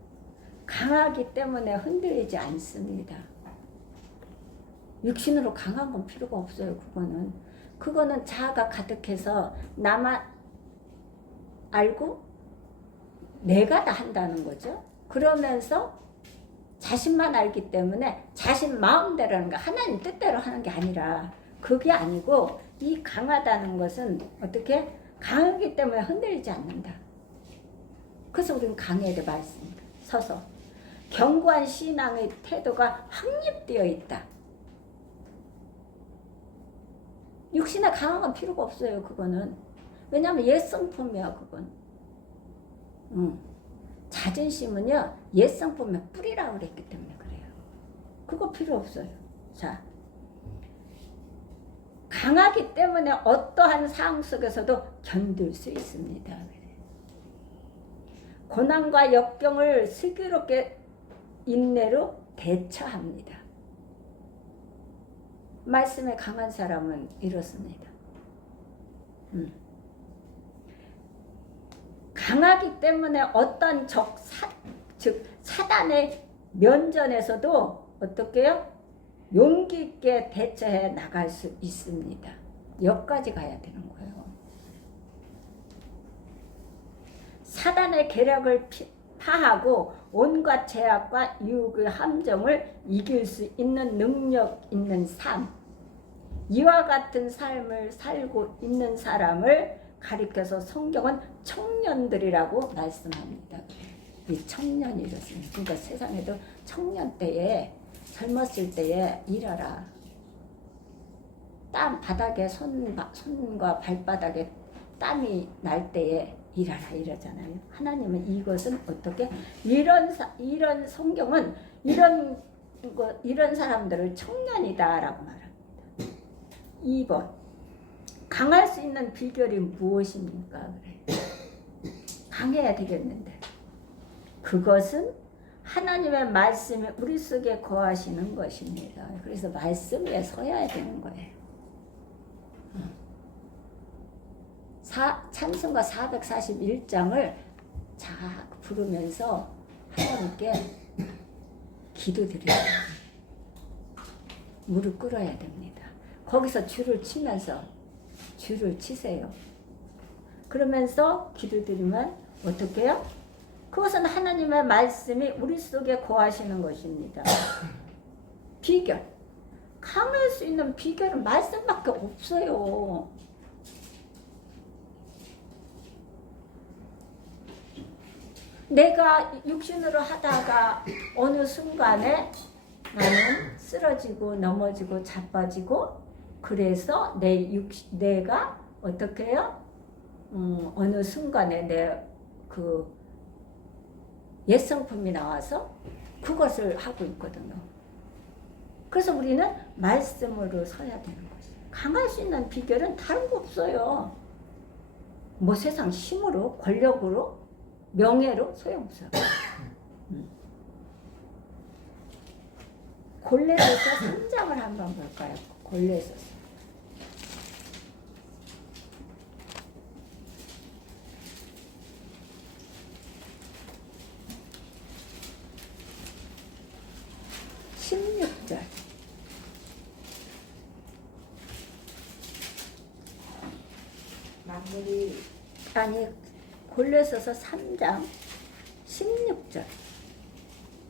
강하기 때문에 흔들리지 않습니다. 육신으로 강한 건 필요가 없어요. 그거는 자아가 가득해서 나만 알고 내가 다 한다는 거죠. 그러면서 자신만 알기 때문에 자신 마음대로 하는 거, 하나님 뜻대로 하는 게 아니라 그게 아니고 이 강하다는 것은 어떻게? 강하기 때문에 흔들리지 않는다. 그래서 우리는 강해야 돼. 말씀입니다. 서서 견고한 신앙의 태도가 확립되어 있다. 육신에 강한 건 필요가 없어요. 그거는. 왜냐하면 옛성품이야. 그건. 자존심은요. 옛성품의 뿌리라고 그랬기 때문에 그래요. 그거 필요 없어요. 자, 강하기 때문에 어떠한 상황 속에서도 견딜 수 있습니다. 고난과 역경을 슬기롭게 인내로 대처합니다. 말씀에 강한 사람은 이렇습니다. 강하기 때문에 어떤 즉 사단의 면전에서도 어떻게 해요? 용기 있게 대처해 나갈 수 있습니다. 여기까지 가야 되는 거예요. 사단의 계략을 파하고 온갖 제약과 유혹의 함정을 이길 수 있는 능력 있는 삶. 이와 같은 삶을 살고 있는 사람을 가리켜서 성경은 청년들이라고 말씀합니다. 이 청년이 이렇습니다. 그러니까 세상에도 청년 때에 젊었을 때에 일하라. 땀 바닥에 손과 발바닥에 땀이 날 때에 일하라 이러잖아요. 하나님은 이것은 어떻게 이런 성경은 이런 사람들을 청년이다라고 말합니다. 2번 강할 수 있는 비결이 무엇입니까? 그래. 강해야 되겠는데 그것은 하나님의 말씀이 우리 속에 거하시는 것입니다. 그래서 말씀에 서야 되는 거예요. 찬송가 441장을 자 부르면서 하나님께 기도드려요. 무릎 꿇어야 됩니다. 거기서 줄을 치면서 줄을 치세요. 그러면서 기도드리면 어떻게 해요? 그것은 하나님의 말씀이 우리 속에 거하시는 것입니다. 비결. 강할 수 있는 비결은 말씀밖에 없어요. 내가 육신으로 하다가 어느 순간에 나는 쓰러지고 넘어지고 자빠지고 그래서 내가 어떻게 해요? 어느 순간에 내 그 옛성품이 나와서 그것을 하고 있거든요. 그래서 우리는 말씀으로 서야 되는 것이에요. 강할 수 있는 비결은 다른 거 없어요. 뭐 세상 힘으로, 권력으로, 명예로 소용없어요. 골레로서 3장을 한번 볼까요? 골레로서 16절. 만물이 아니 골로새서 3장 16절.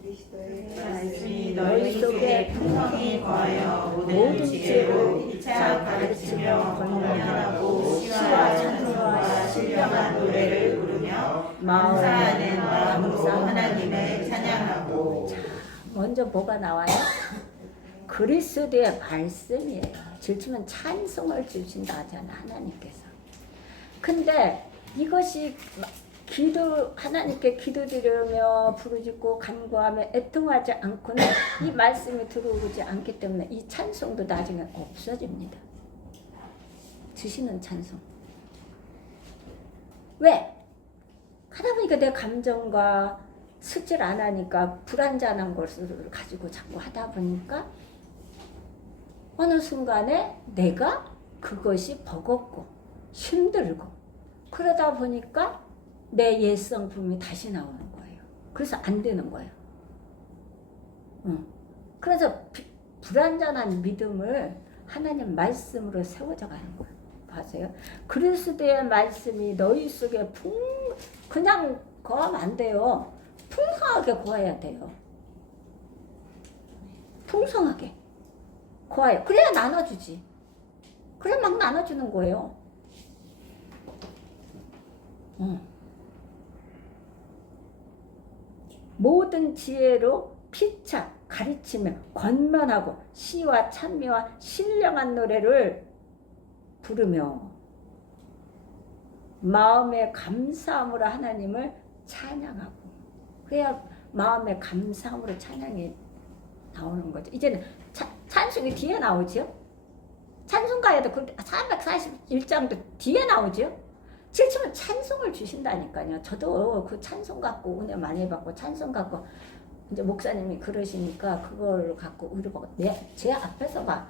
그리스도의 말씀이 너희 속에 풍성히 거하여 모든 지혜로 피차 가르치며 권면하고 시와 찬송과 신령한 노래를 부르며 감사하는 마음으로 하나님을 찬양하고. 먼저 뭐가 나와요? 그리스도의 말씀이에요. 질투면 찬송을 주신다 하잖아 하나님께서. 근데 이것이 하나님께 기도드리며 부르짖고 간구하며 애통하지 않고는 이 말씀이 들어오지 않기 때문에 이 찬송도 나중에 없어집니다. 주시는 찬송. 왜? 하다 보니까 내 감정과 스칠 안 하니까 불완전한 것을 가지고 자꾸 하다 보니까 어느 순간에 내가 그것이 버겁고 힘들고 그러다 보니까 내 옛성품이 다시 나오는 거예요. 그래서 안 되는 거예요. 그래서 불완전한 믿음을 하나님 말씀으로 세워져 가는 거예요. 봐세요. 그리스도의 말씀이 너희 속에 그냥 거하면 안 돼요. 풍성하게 거해야 돼요. 풍성하게 거해요. 그래야 나눠주지. 그래 막 나눠주는 거예요. 모든 지혜로 피차 가르치며 권면하고 시와 찬미와 신령한 노래를 부르며 마음의 감사함으로 하나님을 찬양하고. 그래야 마음의 감사함으로 찬양이 나오는 거죠. 이제는 찬송이 뒤에 나오죠. 찬송가에도 441장도 뒤에 나오죠. 질투면 찬송을 주신다니까요. 저도 그 찬송 갖고 은혜 많이 받고 찬송 갖고 이제 목사님이 그러시니까 그걸 갖고 의뢰받고 제 앞에서 막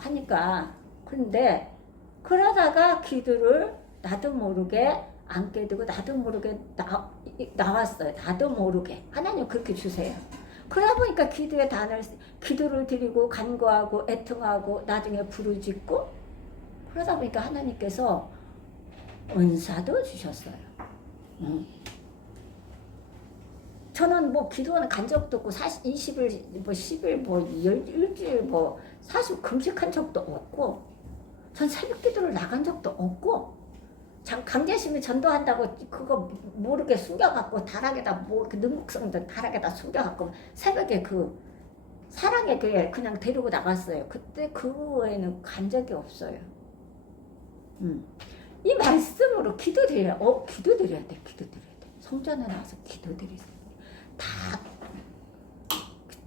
하니까. 그런데 그러다가 기도를 나도 모르게 앉게 되고 나도 모르게 나왔어요. 나도 모르게. 하나님 그렇게 주세요. 그러다 보니까 기도를 드리고 간구하고 애통하고 나중에 부르짖고 그러다 보니까 하나님께서 은사도 주셨어요. 저는 기도는 간 적도 없고 20일, 10일, 일주일 사실 금식한 적도 없고 전 새벽 기도를 나간 적도 없고 강제심이 전도한다고 그거 모르게 숨겨갖고 다락에다 능국성도 다락에다 숨겨갖고 새벽에 그 사랑의 교회 그냥 데리고 나갔어요. 그때 그 외에는 간 적이 없어요. 이 말씀으로 기도드려야 돼. 성전에 나와서 기도드리세요. 다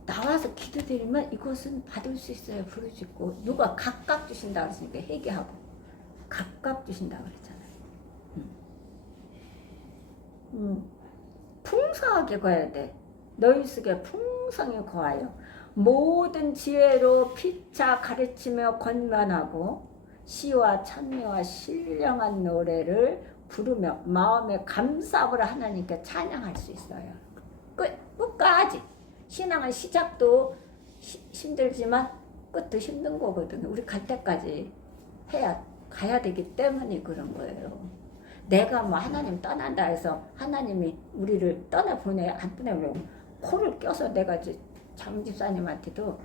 나와서 기도드리면 이것은 받을 수 있어요. 부르짖고 누가 각각 주신다 그랬으니까 회개하고 각각 주신다 그랬잖아요. 풍성하게 거해야 돼. 너희 속에 풍성히 거하여 모든 지혜로 피차 가르치며 권면하고 시와 찬미와 신령한 노래를 부르며 마음의 감사함으로 하나님께 찬양할 수 있어요. 끝까지. 신앙은 시작도 힘들지만 끝도 힘든 거거든요. 우리 갈 때까지 가야 되기 때문에 그런 거예요. 내가 하나님 떠난다 해서 하나님이 우리를 안 보내면 코를 껴서 내가 장집사님한테도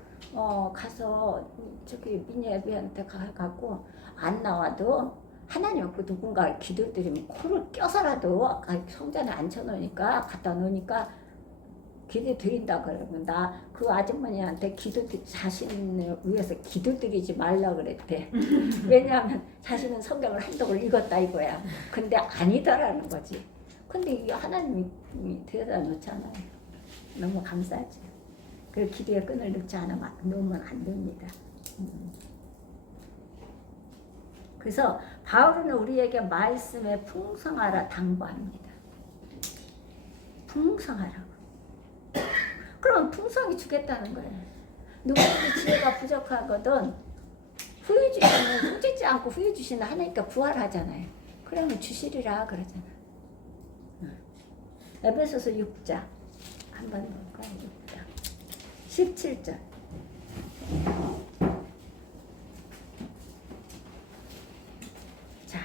가서 저기 민예비한테 가고 안 나와도 하나님 누군가 기도드리면 코를 껴서라도 성전에 앉혀놓으니까 갖다 놓으니까 기도 드린다 그러면 나 그 아주머니한테 자신을 위해서 기도 드리지 말라 그랬대. 왜냐하면 자신은 성경을 한독을 읽었다 이거야. 근데 아니더라는 거지. 근데 이게 하나님이 데려다 놓잖아요. 너무 감사하죠. 그 기도의 끈을 놓으면 안 됩니다. 그래서 바울은 우리에게 말씀에 풍성하라 당부합니다. 풍성하라고. 그럼 풍성히 주겠다는 거예요. 누구든지 지혜가 부족하거든 후지지 않고 후회 주시는 하나님께 부활하잖아요. 그러면 주시리라 그러잖아. 에베소서 6장 한번 볼까요? 6장 17절. 자,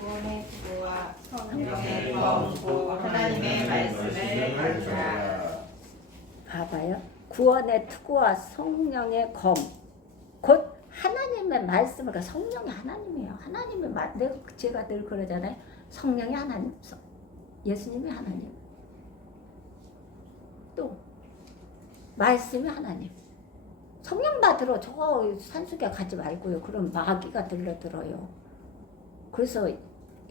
구원의 기도와 성령의 검고 하나님의 말씀을 가르쳐라. 봐봐요. 구원의 투구와 성령의 검. 곧 하나님의 말씀을, 그러니까 성령이 하나님이에요. 하나님의 말, 제가 늘 그러잖아요. 성령이 하나님, 예수님이 하나님. 또 말씀이 하나님. 성령 받으러 저 산속에 가지 말고요. 그럼 마귀가 들려들어요. 그래서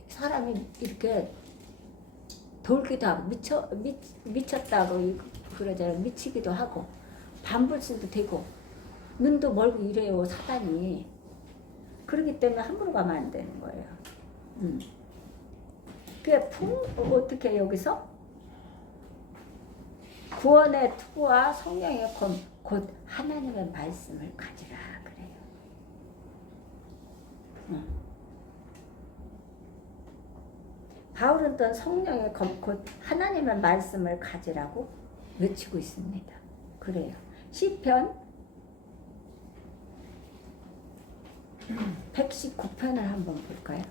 사람이 이렇게 돌기도 하고 미쳤다고 그러잖아요. 미치기도 하고 반불신도 되고 눈도 멀고 이래요. 사단이. 그렇기 때문에 함부로 가면 안 되는 거예요. 그게 어떻게 여기서 구원의 투구와 성령의 검, 곧 하나님의 말씀을 가지라 그래요. 바울은 또 성령의 검, 곧 하나님의 말씀을 가지라고 외치고 있습니다. 그래요. 시편 119편을 한번 볼까요?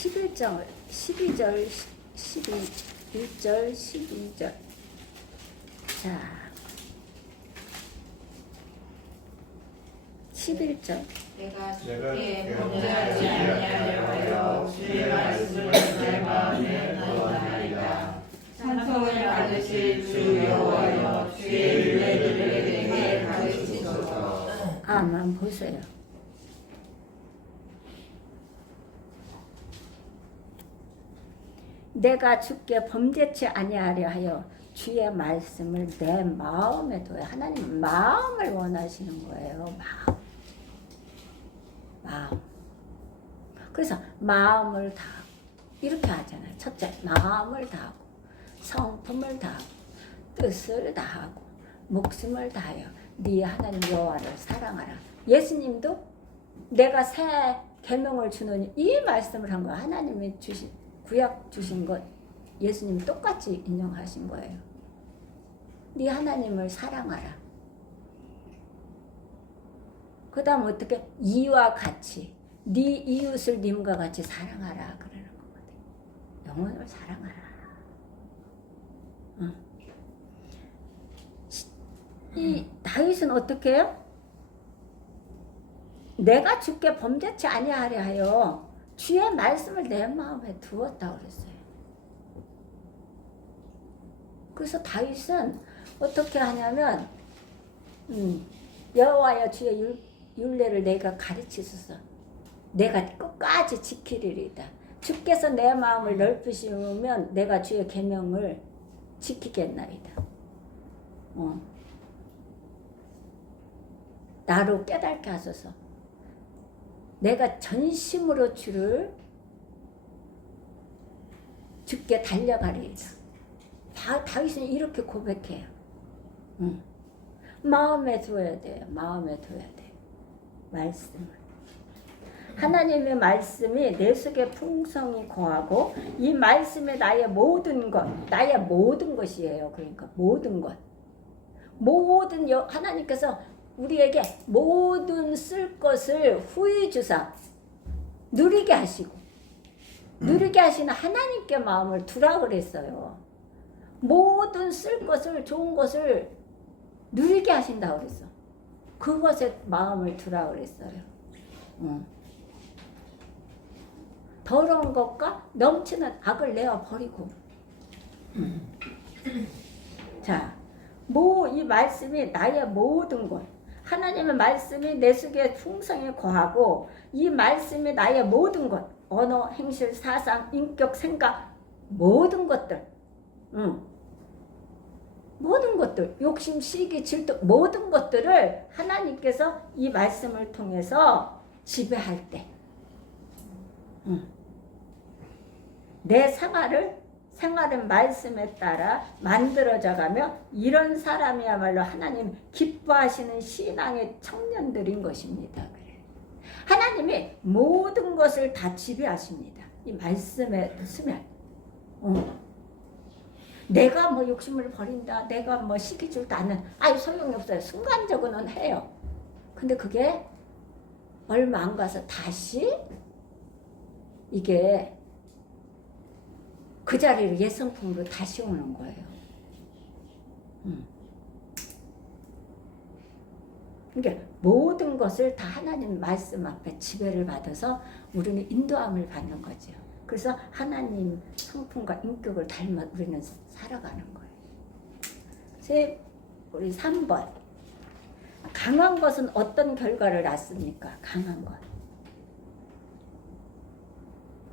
11절, 12절, 11절, 12절. 자, 11절. 내가 주께 범죄하지 아니하려 하여 주의 말씀을 내 마음에 넣어나이다. 찬송을 받으실 주 여호와여 주의 윤례들을 내게 가르치소서. 아만 보세요. 내가 주께 범죄치 아니하려 하여 주의 말씀을 내 마음에 둬요. 하나님 마음을 원하시는 거예요. 마음. 그래서 마음을 다하고 이렇게 하잖아요. 첫째, 마음을 다하고 성품을 다하고 뜻을 다하고 목숨을 다하여 네 하나님 여호와를 사랑하라. 예수님도 내가 새 계명을 주노니 이 말씀을 한 거예요. 하나님이 구약 주신 것 예수님 똑같이 인용하신 거예요. 네 하나님을 사랑하라. 그 다음 어떻게? 이와 같이 네 이웃을 님과 같이 사랑하라 그러는 거거든. 영혼을 사랑하라. 이 다윗은 어떻게 해요? 내가 주께 범죄치 아니하려 하여 주의 말씀을 내 마음에 두었다고 그랬어요. 그래서 다윗은 어떻게 하냐면 여호와여 주의 율례를 내가 가르치소서. 내가 끝까지 지키리이다. 주께서 내 마음을 넓히시면 내가 주의 계명을 지키겠나이다. 나로 깨닫게 하소서. 내가 전심으로 주께 달려가리이다. 다윗은 이렇게 고백해요. 마음에 두어야 돼요. 마음에 둬야 돼요. 말씀을. 하나님의 말씀이 내 속에 풍성히 거하고 이 말씀에 나의 모든 것이에요. 그러니까 모든 것. 하나님께서 우리에게 모든 쓸 것을 후히 주사 누리게 하시고 누리게 하시는 하나님께 마음을 두라 그랬어요. 모든 쓸 것을 좋은 것을 누리게 하신다고 그랬어. 그것에 마음을 두라 그랬어요. 더러운 것과 넘치는 악을 내어 버리고. 자, 이 말씀이 나의 모든 것. 하나님의 말씀이 내 속에 풍성히 거하고 이 말씀이 나의 모든 것. 언어, 행실, 사상, 인격, 생각 모든 것들. 모든 것들, 욕심, 시기, 질투 모든 것들을 하나님께서 이 말씀을 통해서 지배할 때 내 생활을 생활은 말씀에 따라 만들어져가며 이런 사람이야말로 하나님 기뻐하시는 신앙의 청년들인 것입니다. 그래. 하나님이 모든 것을 다 지배하십니다. 이 말씀에 쓰면 내가 뭐 욕심을 버린다, 내가 뭐 시기 줄도 않는, 소용이 없어요. 순간적으로는 해요. 근데 그게 얼마 안 가서 다시 이게 그 자리를 예성품으로 다시 오는 거예요. 그러니까 모든 것을 다 하나님 말씀 앞에 지배를 받아서 우리는 인도함을 받는 거죠. 그래서 하나님 성품과 인격을 닮아 우리는 살아가는 거예요. 우리 3번. 강한 것은 어떤 결과를 낳습니까? 강한 것.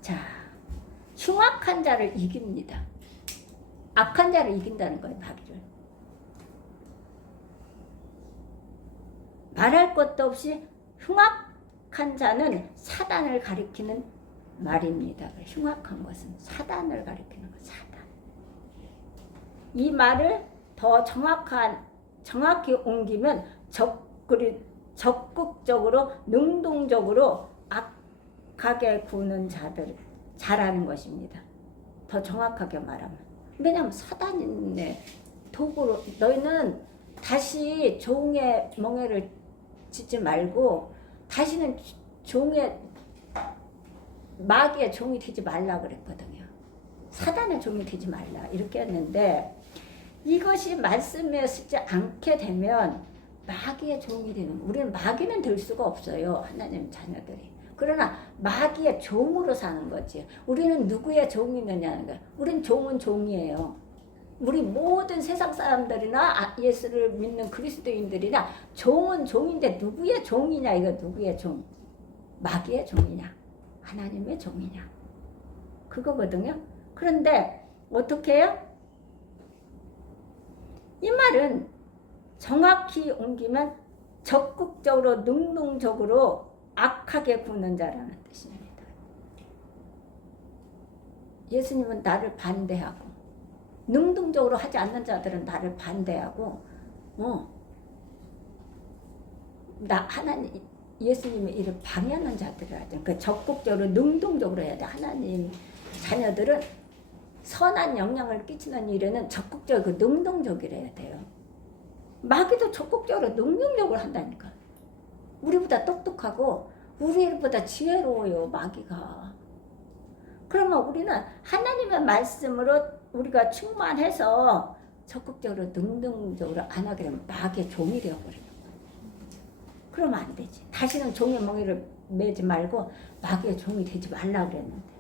자, 흉악한 자를 이깁니다. 악한 자를 이긴다는 거예요, 박줄. 말할 것도 없이 흉악한 자는 사단을 가리키는 말입니다. 흉악한 것은 사단을 가리키는 것, 사단. 이 말을 더 정확히 옮기면 적극적으로, 능동적으로 악하게 구는 자라는 것입니다. 더 정확하게 말하면. 왜냐하면 사단인데 도구로 너희는 다시 종의 멍에를 짓지 말고 다시는 마귀의 종이 되지 말라 그랬거든요. 사단의 종이 되지 말라 이렇게 했는데 이것이 말씀에 쓰지 않게 되면 마귀의 종이 되는, 우리는 마귀는 될 수가 없어요. 하나님 자녀들이. 그러나 마귀의 종으로 사는 거지. 우리는 누구의 종이느냐는 거야. 우린 종은 종이에요. 우리 모든 세상 사람들이나 예수를 믿는 그리스도인들이나 종은 종인데 누구의 종이냐, 이거 누구의 종? 마귀의 종이냐, 하나님의 종이냐, 그거거든요. 그런데 어떻게 해요? 이 말은 정확히 옮기면 적극적으로, 능동적으로 악하게 구는 자라는 뜻입니다. 예수님은 나를 반대하고, 능동적으로 하지 않는 자들은 나를 반대하고, 예수님의 일을 방해하는 자들을 하죠. 그 적극적으로, 능동적으로 해야 돼. 하나님 자녀들은 선한 영향을 끼치는 일에는 적극적이고 능동적이라 야 돼요. 마귀도 적극적으로, 능동적으로 한다니까. 우리보다 똑똑하고 우리보다 지혜로워요, 마귀가. 그러면 우리는 하나님의 말씀으로 우리가 충만해서 적극적으로, 능동적으로 안 하게 되면 마귀의 종이 되어버리는 거예요. 그러면 안 되지. 다시는 종의 멍에를 매지 말고 마귀의 종이 되지 말라 그랬는데.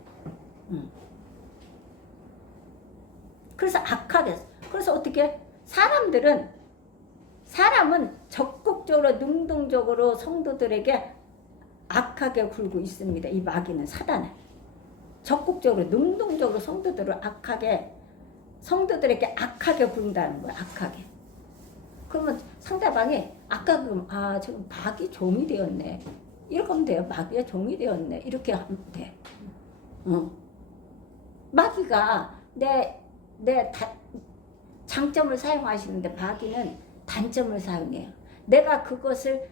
그래서 악하게, 그래서 어떻게 사람은 적극적으로, 능동적으로 성도들에게 악하게 굴고 있습니다. 이 마귀는, 사단은 적극적으로, 능동적으로 성도들에게 악하게 굴다는 거야. 악하게. 그러면 상대방이 악하게 그러면 지금 마귀 종이 되었네, 이렇게 하면 돼요. 마귀의 종이 되었네, 이렇게 하면 돼. 마귀가 내 장점을 사용하시는데 마귀는 단점을 사용해요. 내가 그것을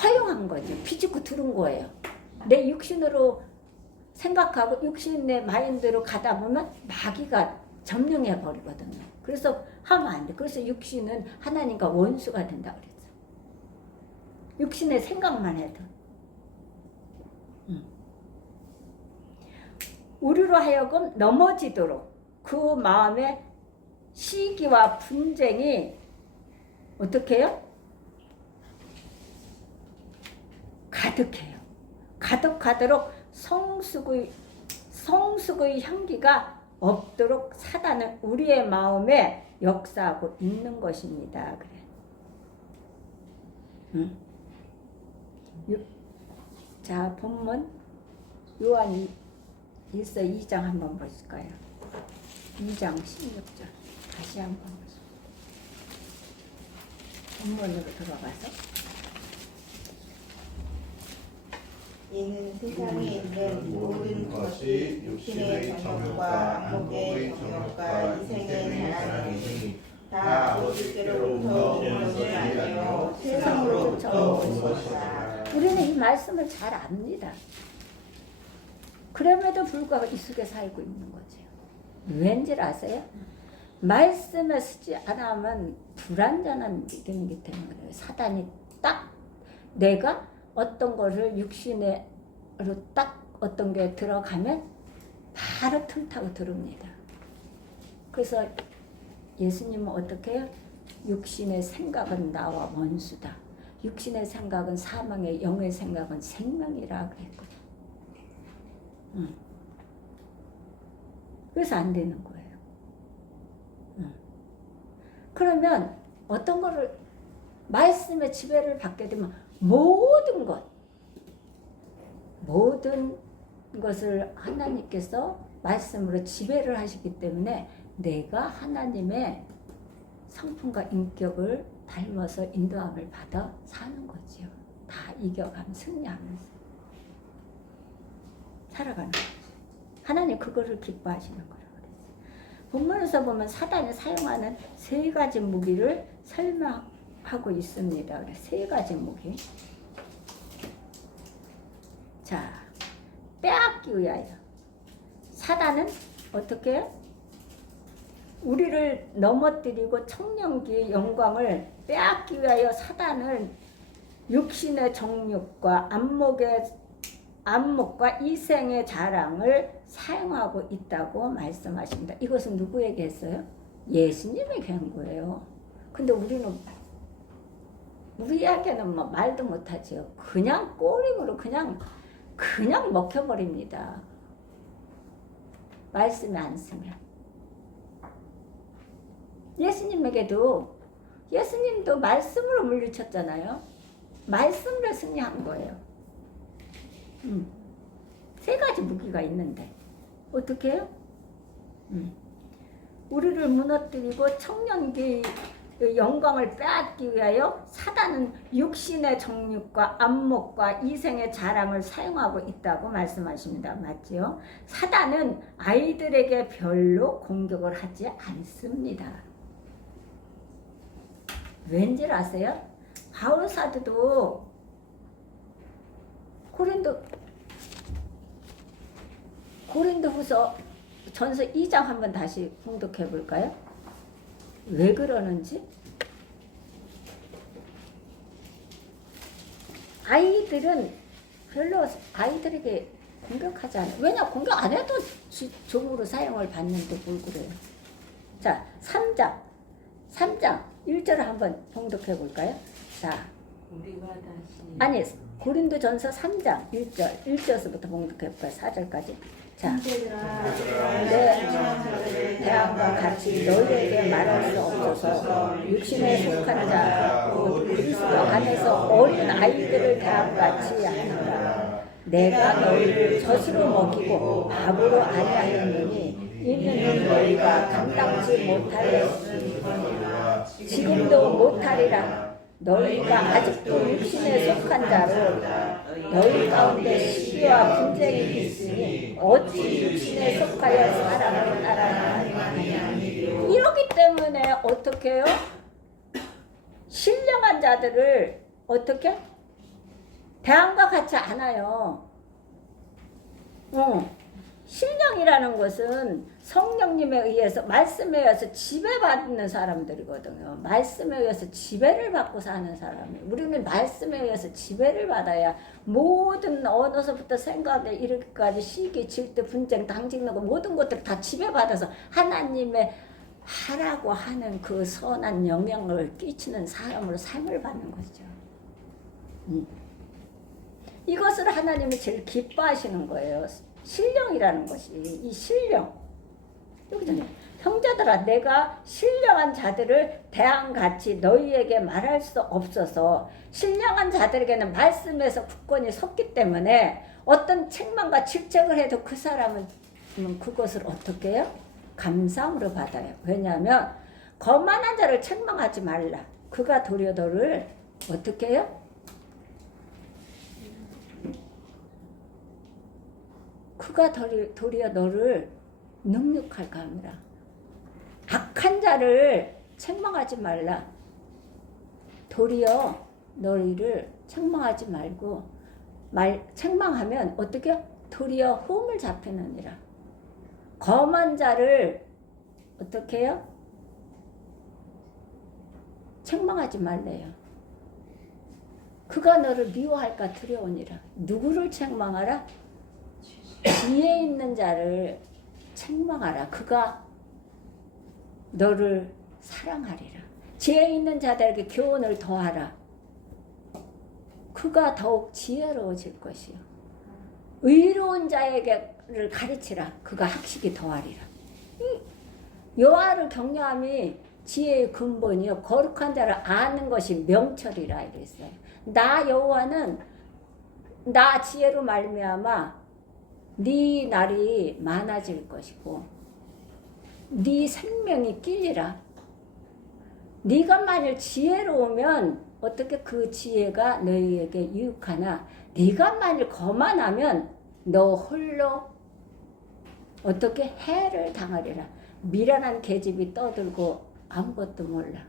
허용한 거죠. 비집고 들은 거예요. 내 육신으로 생각하고 육신의 마인드로 가다 보면 마귀가 점령해 버리거든요. 그래서 하면 안 돼. 그래서 육신은 하나님과 원수가 된다 그랬어. 육신의 생각만 해도. 우리로 하여금 넘어지도록 그 마음에 시기와 분쟁이 어떻게 해요? 가득해요. 가득하도록 성숙의 향기가 없도록 사단은 우리의 마음에 역사하고 있는 것입니다. 그래. 자, 본문 요한 1서 2장 한번 보실까요? 2장 16절 다시 한번 보세요. 본문으로 들어가서 이는 세상에 있는 모든 것이 육신의 정욕과 안목의 정욕과 이생의 자랑이니 다 아버지께로부터 온 것이 아니요 세상으로부터 온 것이라. 우리는 이 말씀을 잘 압니다. 그럼에도 불구하고 이 속에 살고 있는 거죠. 왠지 아세요? 말씀에 쓰지 않으면 불완전한 믿음이기 때문에 사단이 딱 내가 어떤 거를 육신으로 딱 어떤 게 들어가면 바로 틈타고 들어옵니다. 그래서 예수님은 어떻게 해요? 육신의 생각은 나와 원수다. 육신의 생각은 사망의, 영의 생각은 생명이라 그랬거든. 그래서 안 되는 거예요. 그러면 어떤 거를 말씀의 지배를 받게 되면 모든 것을 하나님께서 말씀으로 지배를 하시기 때문에 내가 하나님의 성품과 인격을 닮아서 인도함을 받아 사는 거지요. 다 이겨가면 승리하면서 살아가는 거죠. 하나님 그거를 기뻐하시는 거라고 그랬어요. 본문에서 보면 사단이 사용하는 세 가지 무기를 설명하고 있습니다. 세 가지 무기. 자, 빼앗기 위하여. 사단은 어떻게 해요? 우리를 넘어뜨리고 청년기의 영광을 빼앗기 위하여 사단을 육신의 정욕과 안목과 이생의 자랑을 사용하고 있다고 말씀하십니다. 이것은 누구에게 했어요? 예수님에게 한 거예요. 근데 우리에게는 뭐 말도 못하죠. 그냥 꼬링으로 그냥 먹혀버립니다. 말씀이 안 쓰면. 예수님도 말씀으로 물리쳤잖아요. 말씀으로 승리한 거예요. 세 가지 무기가 있는데 어떻게 해요? 우리를 무너뜨리고 청년기의 영광을 빼앗기 위하여 사단은 육신의 정욕과 안목과 이생의 자랑을 사용하고 있다고 말씀하십니다. 맞지요? 사단은 아이들에게 별로 공격을 하지 않습니다. 왠지 아세요? 바울 사도도 고린도후서 전서 2장 한번 다시 봉독해 볼까요? 왜 그러는지? 아이들은 별로 아이들에게 공격하지 않아요. 왜냐? 공격 안 해도 종으로 사용을 받는데 뭘 그래요? 자, 3장 1절을 한번 봉독해 볼까요? 자, 아니 고린도전서 3장 1절부터 봉독해 볼까요? 4절까지. 자, 내 대항과 같이 너희에게 말할 수 없어서 육신에 속한 자 그리스도 안에서 어린 아이들을 대항같이 하노라. 내가 너희를 젖으로 먹이고 밥으로 아니하였느니 이는 너희가 감당치 못하였으니 지금도 못하리라. 너희가 아직도 육신에 속한 자로 너희 가운데 시기와 분쟁이 있으니 어찌 육신에 속하여 사람을 따라하느냐. 이러기 때문에 어떻게 해요? 신령한 자들을 어떻게? 대항과 같이 안아요. 신령이라는 것은 성령님에 의해서 말씀에 의해서 지배받는 사람들이거든요. 말씀에 의해서 지배를 받고 사는 사람이에요. 우리는 말씀에 의해서 지배를 받아야 모든 언어서부터 생각에 이르기까지 시기, 질투, 분쟁, 당짓는 거 모든 것들을 다 지배받아서 하나님의 하라고 하는 그 선한 영향을 끼치는 사람으로 삶을 받는 거죠. 이것을 하나님이 제일 기뻐하시는 거예요. 신령이라는 것이, 이 신령. 여기잖아요. 형제들아, 내가 신령한 자들을 대항같이 너희에게 말할 수 없어서, 신령한 자들에게는 말씀에서 굳건히 섰기 때문에 어떤 책망과 질책을 해도 그 사람은 그것을 어떻게 해요? 감사함으로 받아요. 왜냐하면 거만한 자를 책망하지 말라. 그가 도리어 너를 어떻게 해요? 그가 도리어 너를 능력할까 함이라. 악한 자를 책망하지 말라. 도리어 너희를 책망하지 말고, 책망하면 어떻게? 도리어 흠을 잡히느니라. 검한 자를 어떻게 해요? 책망하지 말래요. 그가 너를 미워할까 두려우니라. 누구를 책망하라? 지혜 있는 자를 책망하라. 그가 너를 사랑하리라. 지혜 있는 자들에게 교훈을 더하라. 그가 더욱 지혜로워질 것이요. 의로운 자에게를 가르치라. 그가 학식이 더하리라. 여호와를 경외함이 지혜의 근본이요 거룩한 자를 아는 것이 명철이라 이랬어요. 나 여호와는 나 지혜로 말미암아 네 날이 많아질 것이고 네 생명이 길리라. 네가 만일 지혜로우면 어떻게 그 지혜가 너희에게 유익하나 네가 만일 거만하면 너 홀로 어떻게 해를 당하리라. 미련한 계집이 떠들고 아무것도 몰라.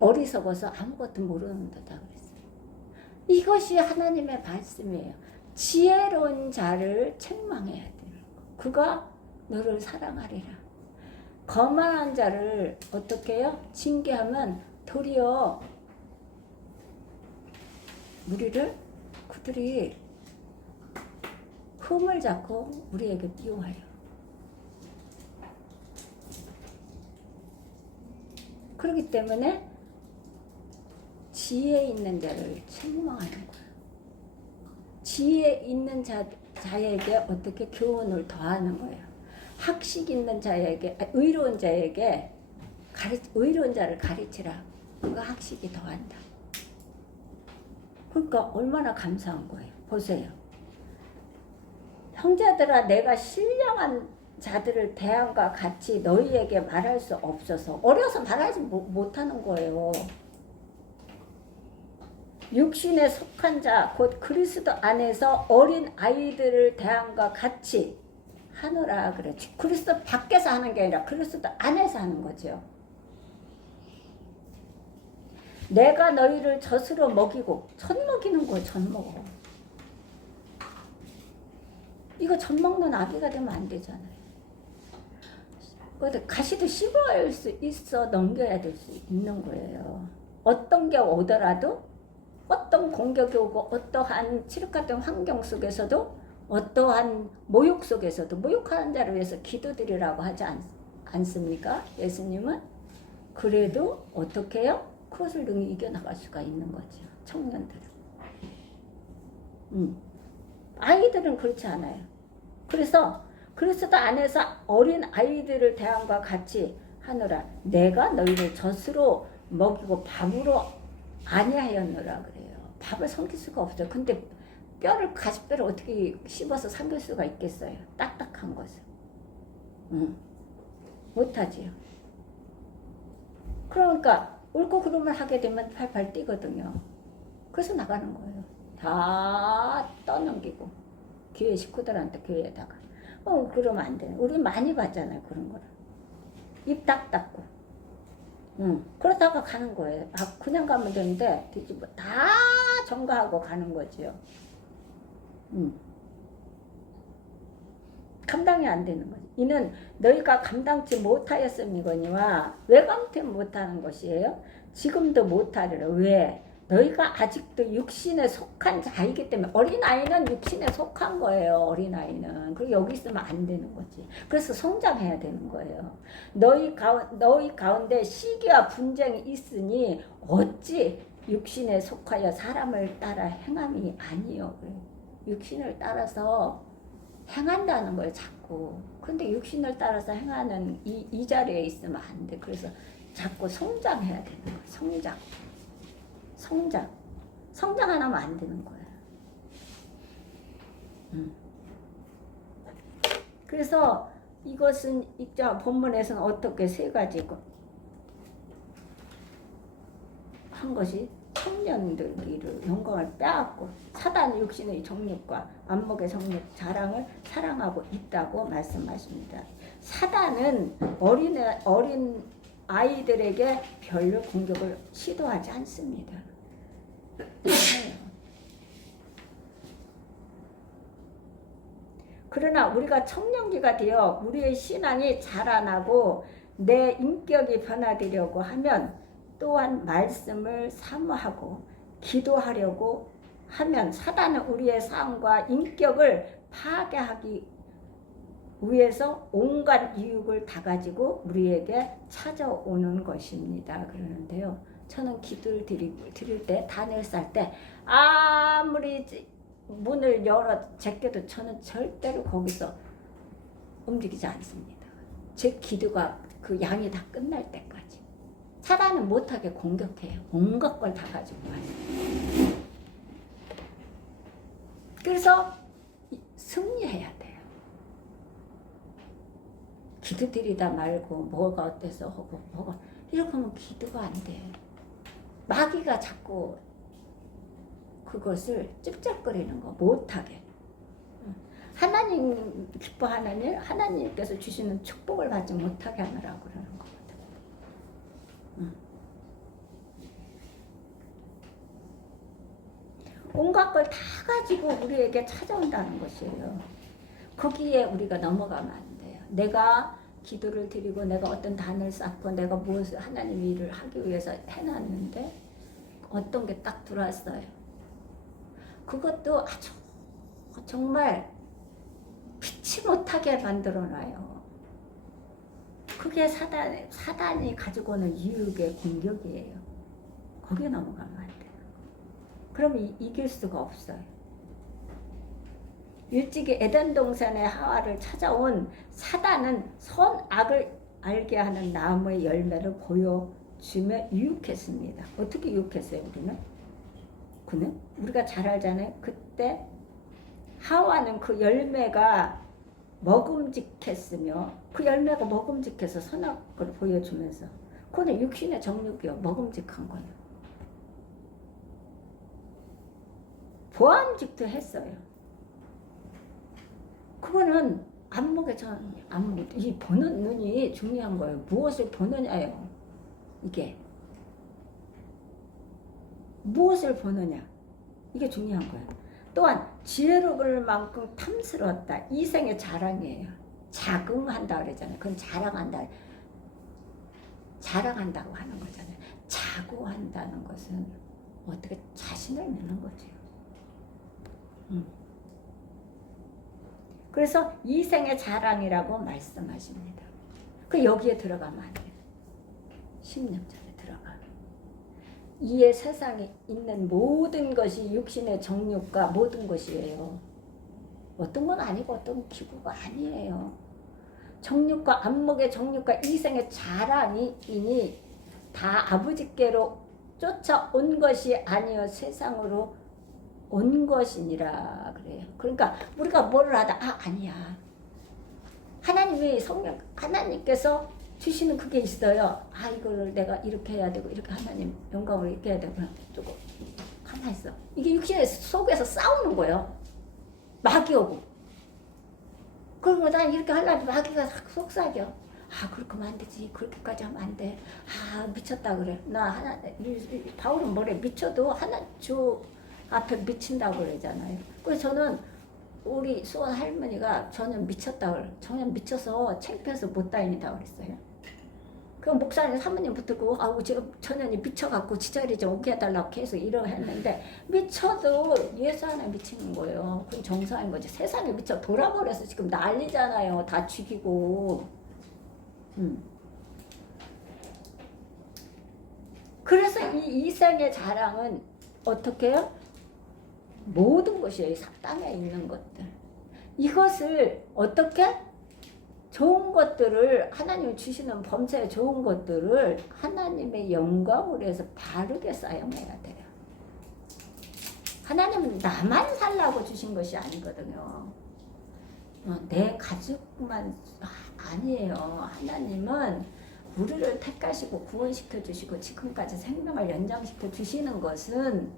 어리석어서 아무것도 모르는 거다 그랬어요. 이것이 하나님의 말씀이에요. 지혜로운 자를 책망해야 돼요. 그가 너를 사랑하리라. 거만한 자를 어떻게 해요? 징계하면 도리어 그들이 흠을 잡고 우리에게 미워해요. 그렇기 때문에 지혜 있는 자를 책망하는 거예요. 지혜 있는 자에게 어떻게 교훈을 더하는 거예요. 학식 있는 자에게, 의로운 자에게 의로운 자를 가르치라. 그가 학식이 더한다. 그러니까 얼마나 감사한 거예요. 보세요. 형제들아, 내가 신령한 자들을 대함과 같이 너희에게 말할 수 없어서 어려서 말하지 못하는 거예요. 육신에 속한 자, 곧 그리스도 안에서 어린 아이들을 대함과 같이 하노라 그랬지. 그리스도 밖에서 하는 게 아니라 그리스도 안에서 하는 거죠. 내가 너희를 젖으로 먹이고, 젖 먹이는 거예요. 젖 먹어. 이거 젖 먹는 아기가 되면 안 되잖아요. 가시도 씹어야 수 있어 넘겨야 될 수 있는 거예요. 어떤 게 오더라도, 어떤 공격이 오고, 어떠한 칠흑 같은 환경 속에서도, 어떠한 모욕 속에서도, 모욕하는 자를 위해서 기도드리라고 하지 않습니까? 예수님은? 그래도 어떻게 해요? 그것을 능히 이겨나갈 수가 있는 거죠. 청년들은. 아이들은 그렇지 않아요. 그래서 그리스도 안에서 어린 아이들을 대함과 같이 하노라. 내가 너희를 젖으로 먹이고 밥으로 아니하였노라 그래요. 밥을 삼킬 수가 없어요. 근데 가시뼈를 어떻게 씹어서 삼킬 수가 있겠어요? 딱딱한 것을. 못하지요. 그러니까 옳고 그름을 하게 되면 팔팔 뛰거든요. 그래서 나가는 거예요. 다 떠넘기고 교회 식구들한테 교회에다가 그러면 안 돼. 우리 많이 봤잖아요. 그런 거를. 입 딱 닫고 그러다가 가는 거예요. 그냥 가면 되는데 뒤집어 다 전가하고 가는 거지요. 감당이 안 되는 거지. 이는 너희가 감당치 못하였음이거니와 왜 감당 못하는 것이에요? 지금도 못하리라. 왜? 너희가 아직도 육신에 속한 자이기 때문에. 어린아이는 육신에 속한 거예요. 어린아이는. 그리고 여기 있으면 안 되는 거지. 그래서 성장해야 되는 거예요. 너희 가운데 시기와 분쟁이 있으니 어찌 육신에 속하여 사람을 따라 행함이 아니요. 육신을 따라서 행한다는 거예요. 자꾸. 근데 육신을 따라서 행하는 이 자리에 있으면 안 돼. 그래서 자꾸 성장해야 되는 거예요. 성장 안 하면 안 되는 거예요. 그래서 이것은 본문에서는 어떻게 세 가지 한 것이 청년들기를 영광을 빼앗고 사단 육신의 정욕과 안목의 정욕 자랑을 사랑하고 있다고 말씀하십니다. 사단은 어린 아이들에게 별로 공격을 시도하지 않습니다. 그러나 우리가 청년기가 되어 우리의 신앙이 자라나고 내 인격이 변화되려고 하면 또한 말씀을 사모하고 기도하려고 하면 사단은 우리의 삶과 인격을 파괴하기 위해서 온갖 유혹을 다 가지고 우리에게 찾아오는 것입니다. 그러는데요. 저는 기도를 드릴 때, 단을 쌀 때 아무리 문을 열어 제껴도 저는 절대로 거기서 움직이지 않습니다. 제 기도가 그 양이 다 끝날 때까지. 사단은 못하게 공격해요. 온갖 걸 다 가지고 와요. 그래서 승리해야 돼요. 기도 드리다 말고 뭐가 어때서 하고 뭐가 이렇게 하면 기도가 안 돼. 마귀가 자꾸 그것을 찝쩍거리는 거 못하게. 하나님 기뻐하는 일, 하나님께서 주시는 축복을 받지 못하게 하느라고 그러는 거거든. 온갖 걸 다 가지고 우리에게 찾아온다는 것이에요. 거기에 우리가 넘어가면 안 돼요. 내가 기도를 드리고 내가 어떤 단을 쌓고 내가 무엇을 하나님 일을 하기 위해서 해놨는데 어떤 게 딱 들어왔어요. 그것도 아주 정말 피치 못하게 만들어놔요. 그게 사단이 가지고 오는 유혹의 공격이에요. 거기에 넘어가면 안 돼요. 그러면 이길 수가 없어요. 일찍이 에덴 동산의 하와를 찾아온 사단은 선악을 알게 하는 나무의 열매를 보여주며 유혹했습니다. 어떻게 유혹했어요, 우리는? 그는? 우리가 잘 알잖아요. 그때 하와는 그 열매가 먹음직했으며 그 열매가 먹음직해서 선악을 보여주면서 그거는 육신의 정욕이요. 먹음직한 거는. 보암직도 했어요. 그거는 안목의 안목, 이 보는 눈이 중요한 거예요. 무엇을 보느냐예요. 이게. 무엇을 보느냐. 이게 중요한 거예요. 또한 지혜로울 만큼 탐스러웠다. 이생의 자랑이에요. 자긍한다 그러잖아요. 그건 자랑한다고 하는 거잖아요. 자고한다는 것은 어떻게 자신을 믿는 거죠. 그래서 이생의 자랑이라고 말씀하십니다. 그 여기에 들어가면 안 돼요. 10년 전에 들어가면. 이에 세상에 있는 모든 것이 육신의 정욕과 모든 것이에요. 어떤 건 아니고 어떤 기구가 아니에요. 정욕과 안목의 정욕과 이생의 자랑이니 다 아버지께로 쫓아온 것이 아니요 세상으로 온 것이니라 그래요. 그러니까 우리가 뭐를 하다 아니야. 하나님이 성령 하나님께서 주시는 그게 있어요. 이거를 내가 이렇게 해야 되고 이렇게 하나님 영광을 이렇게 해야 되고 조금 가만히 있어. 이게 육신의 속에서 싸우는 거예요. 마귀 오고. 그리고 난 이렇게 하려고 마귀가 속삭여. 그렇게 하면 안 되지. 그렇게까지 하면 안 돼. 미쳤다 그래. 나 바울은 뭐래? 미쳐도 주 앞에 미친다고 그러잖아요. 그래서 저는 우리 수원 할머니가 저는 미쳤다 그래. 저는 미쳐서 창피해서 못 다닌다고 그랬어요. 그럼 목사님 사모님 붙들고 지금 전현이 미쳐갖고 지자리 좀 오게 해달라고 계속 이러고 했는데 미쳐도 예수 하나 미치는 거예요. 그건 정상인 거지. 세상에 미쳐 돌아버려서 지금 난리잖아요. 다 죽이고. 그래서 이 이생의 자랑은 어떻게 해요? 모든 것이에요. 땅에 있는 것들. 이것을 어떻게? 좋은 것들을 하나님이 주시는 범사에 좋은 것들을 하나님의 영광을 위해서 바르게 사용해야 돼요. 하나님은 나만 살라고 주신 것이 아니거든요. 내 가족만 아니에요. 하나님은 우리를 택하시고 구원시켜 주시고 지금까지 생명을 연장시켜 주시는 것은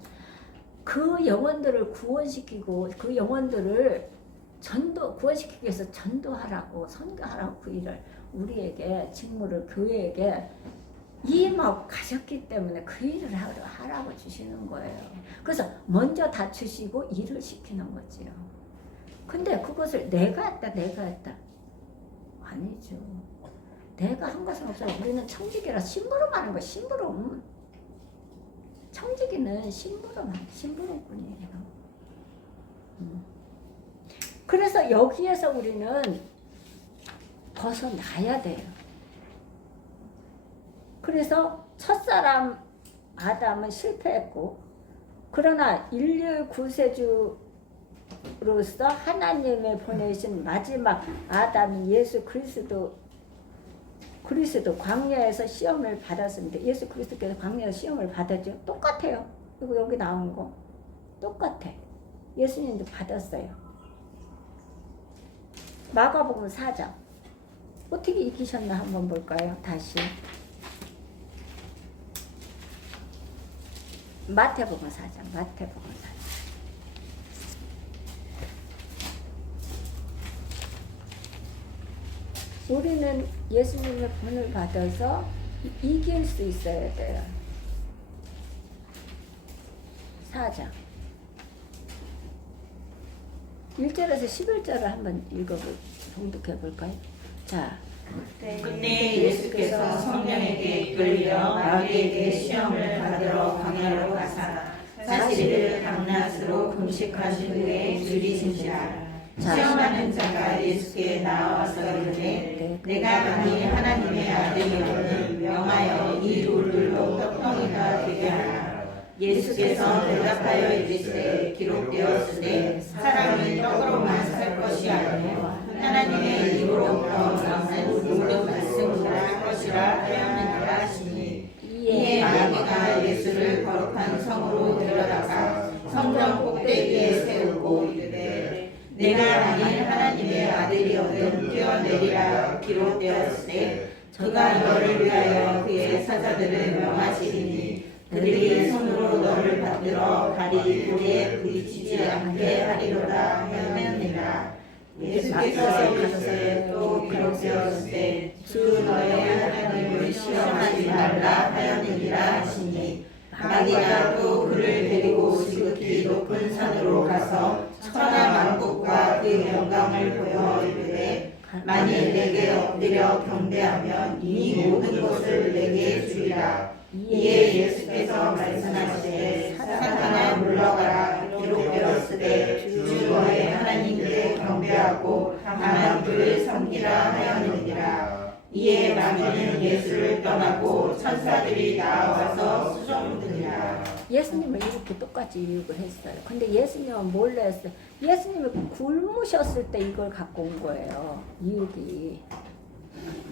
그 영혼들을 구원시키고 그 영혼들을 구원시키기 위해서 전도하라고 선교하라고 그 일을 우리에게 직무를 교회에게 임하고 가셨기 때문에 그 일을 하라고 주시는 거예요. 그래서 먼저 다 주시고 일을 시키는 거지요. 근데 그것을 내가 했다 아니죠. 내가 한 것은 없어요. 우리는 청지기라 심부름 하는 거예요. 심부름. 청지기는 심부름뿐이에요. 그래서 여기에서 우리는 벗어나야 돼요. 그래서 첫사람 아담은 실패했고, 그러나 인류 구세주로서 하나님의 보내신 마지막 아담인 예수 그리스도 광야에서 시험을 받았습니다. 예수 그리스도께서 광야에서 시험을 받았죠. 똑같아요. 그리고 여기 나온 거 똑같아. 예수님도 받았어요. 마가복음 4장 어떻게 이기셨나 한번 볼까요? 다시 마태복음 4장 우리는 예수님의 본을 받아서 이길 수 있어야 돼요. 4장 1절에서 11절을 한번 봉독해 볼까요? 자, 그때 예수께서 성령에게 이끌려 마귀에게 시험을 받으러 광야로 가사 40일 밤낮으로 금식하신 후에 줄이신지라. 시험하는 자가 예수께 나와서 이르되 내가 만일 하나님의 아들이오면 명하여 이 돌들로 떡덩이가 되게 하라. 예수께서 대답하여 이르시되 기록되었으되 사람이 떡으로만 살 것이 아니요 하나님의 입으로부터 나오는 모든 말씀으로 살 것이라 하였느니라 하시니, 이에 마귀가 예수를 거룩한 성으로 데려다가 성전 꼭대기에 세우고 이르되 내가 만일 하나님의 아들이거든 뛰어내리라. 기록되었으되 그가 너를 위하여 그의 사자들을 명하시리니 그들이 손으로 너를 받들어 발이 돌에 부딪히지 않게 하리로다 하였느니라. 예수께서 이르시되 또 기록되었으되 주 너의 하나님을 시험하지 말라 하였느니라 하시니, 마귀가 또 그를 데리고 지극히 높은 산으로 가서 천하만국과 그 영광을 보여 이르되 만일 내게 엎드려 경배하면 이 모든 것을 내게 주리라. 이에 예수께서 말씀하시되 사탄아 물러가라. 기록되었으되 주 너의 하나님께 경배하고 다만 그를 섬기라 하였느니라. 이에 마귀는 예수를 떠나고 천사들이 나와서 수종드니라. 예수님을 이렇게 똑같이 유혹을 했어요. 근데 예수님은 몰래 했어요. 예수님이 굶으셨을 때 이걸 갖고 온 거예요. 유혹이.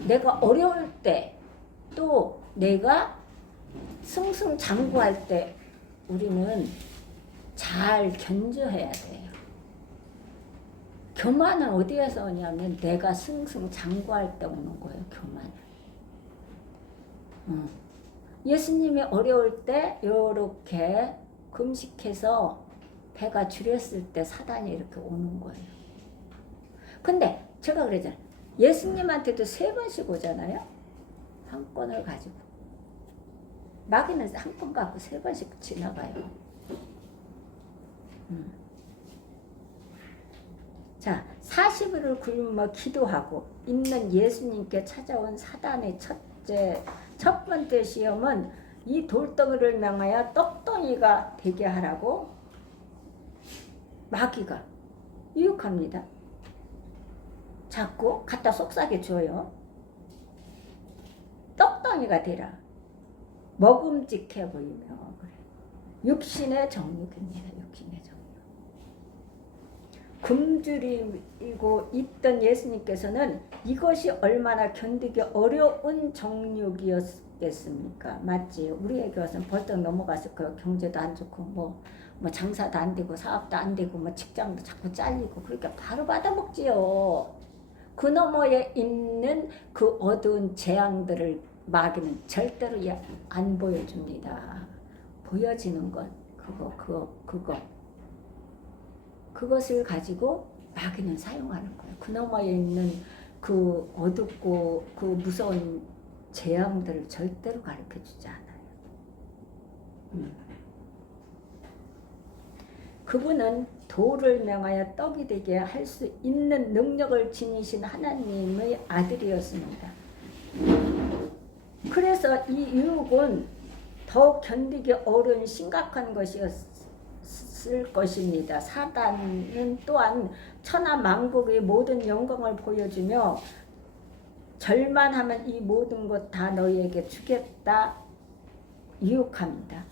내가 어려울 때, 또 내가 승승장구할 때 우리는 잘 견뎌해야 돼요. 교만은 어디에서 오냐면 내가 승승장구할 때 오는 거예요. 교만은. 예수님이 어려울 때 이렇게 금식해서 배가 줄였을 때 사단이 이렇게 오는 거예요. 근데 제가 그러잖아요. 예수님한테도 3번씩 오잖아요. 한 건을 가지고. 마귀는 한 건 갖고 3번씩 지나가요. 자, 40일을 굶어 기도하고 있는 예수님께 찾아온 사단의 첫 번째 시험은 이 돌덩이를 명하여 떡덩이가 되게 하라고 마귀가 유혹합니다. 자꾸 갖다 속삭여 줘요. 떡덩이가 되라. 먹음직해 보이며 그래. 육신의 정욕입니다. 육신의 정욕. 굶주리고 있던 예수님께서는 이것이 얼마나 견디기 어려운 정욕이었겠습니까? 맞지? 우리에게 와서는 벌떡 넘어갔을 거예요. 경제도 안 좋고 뭐 장사도 안 되고 사업도 안 되고 뭐 직장도 자꾸 잘리고 그러니까 바로 받아먹지요. 그 너머에 있는 그 어두운 재앙들을 마귀는 절대로 안 보여줍니다. 보여지는 것 그것을 가지고 마귀는 사용하는 거예요. 그놈에 있는 그 어둡고 그 무서운 재앙들을 절대로 가르쳐 주지 않아요. 그분은 돌을 명하여 떡이 되게 할 수 있는 능력을 지니신 하나님의 아들이었습니다. 그래서 이 유혹은 더 견디기 어려운 심각한 것이었을 것입니다. 사단은 또한 천하만국의 모든 영광을 보여주며 절만하면 이 모든 것 다 너희에게 주겠다 유혹합니다.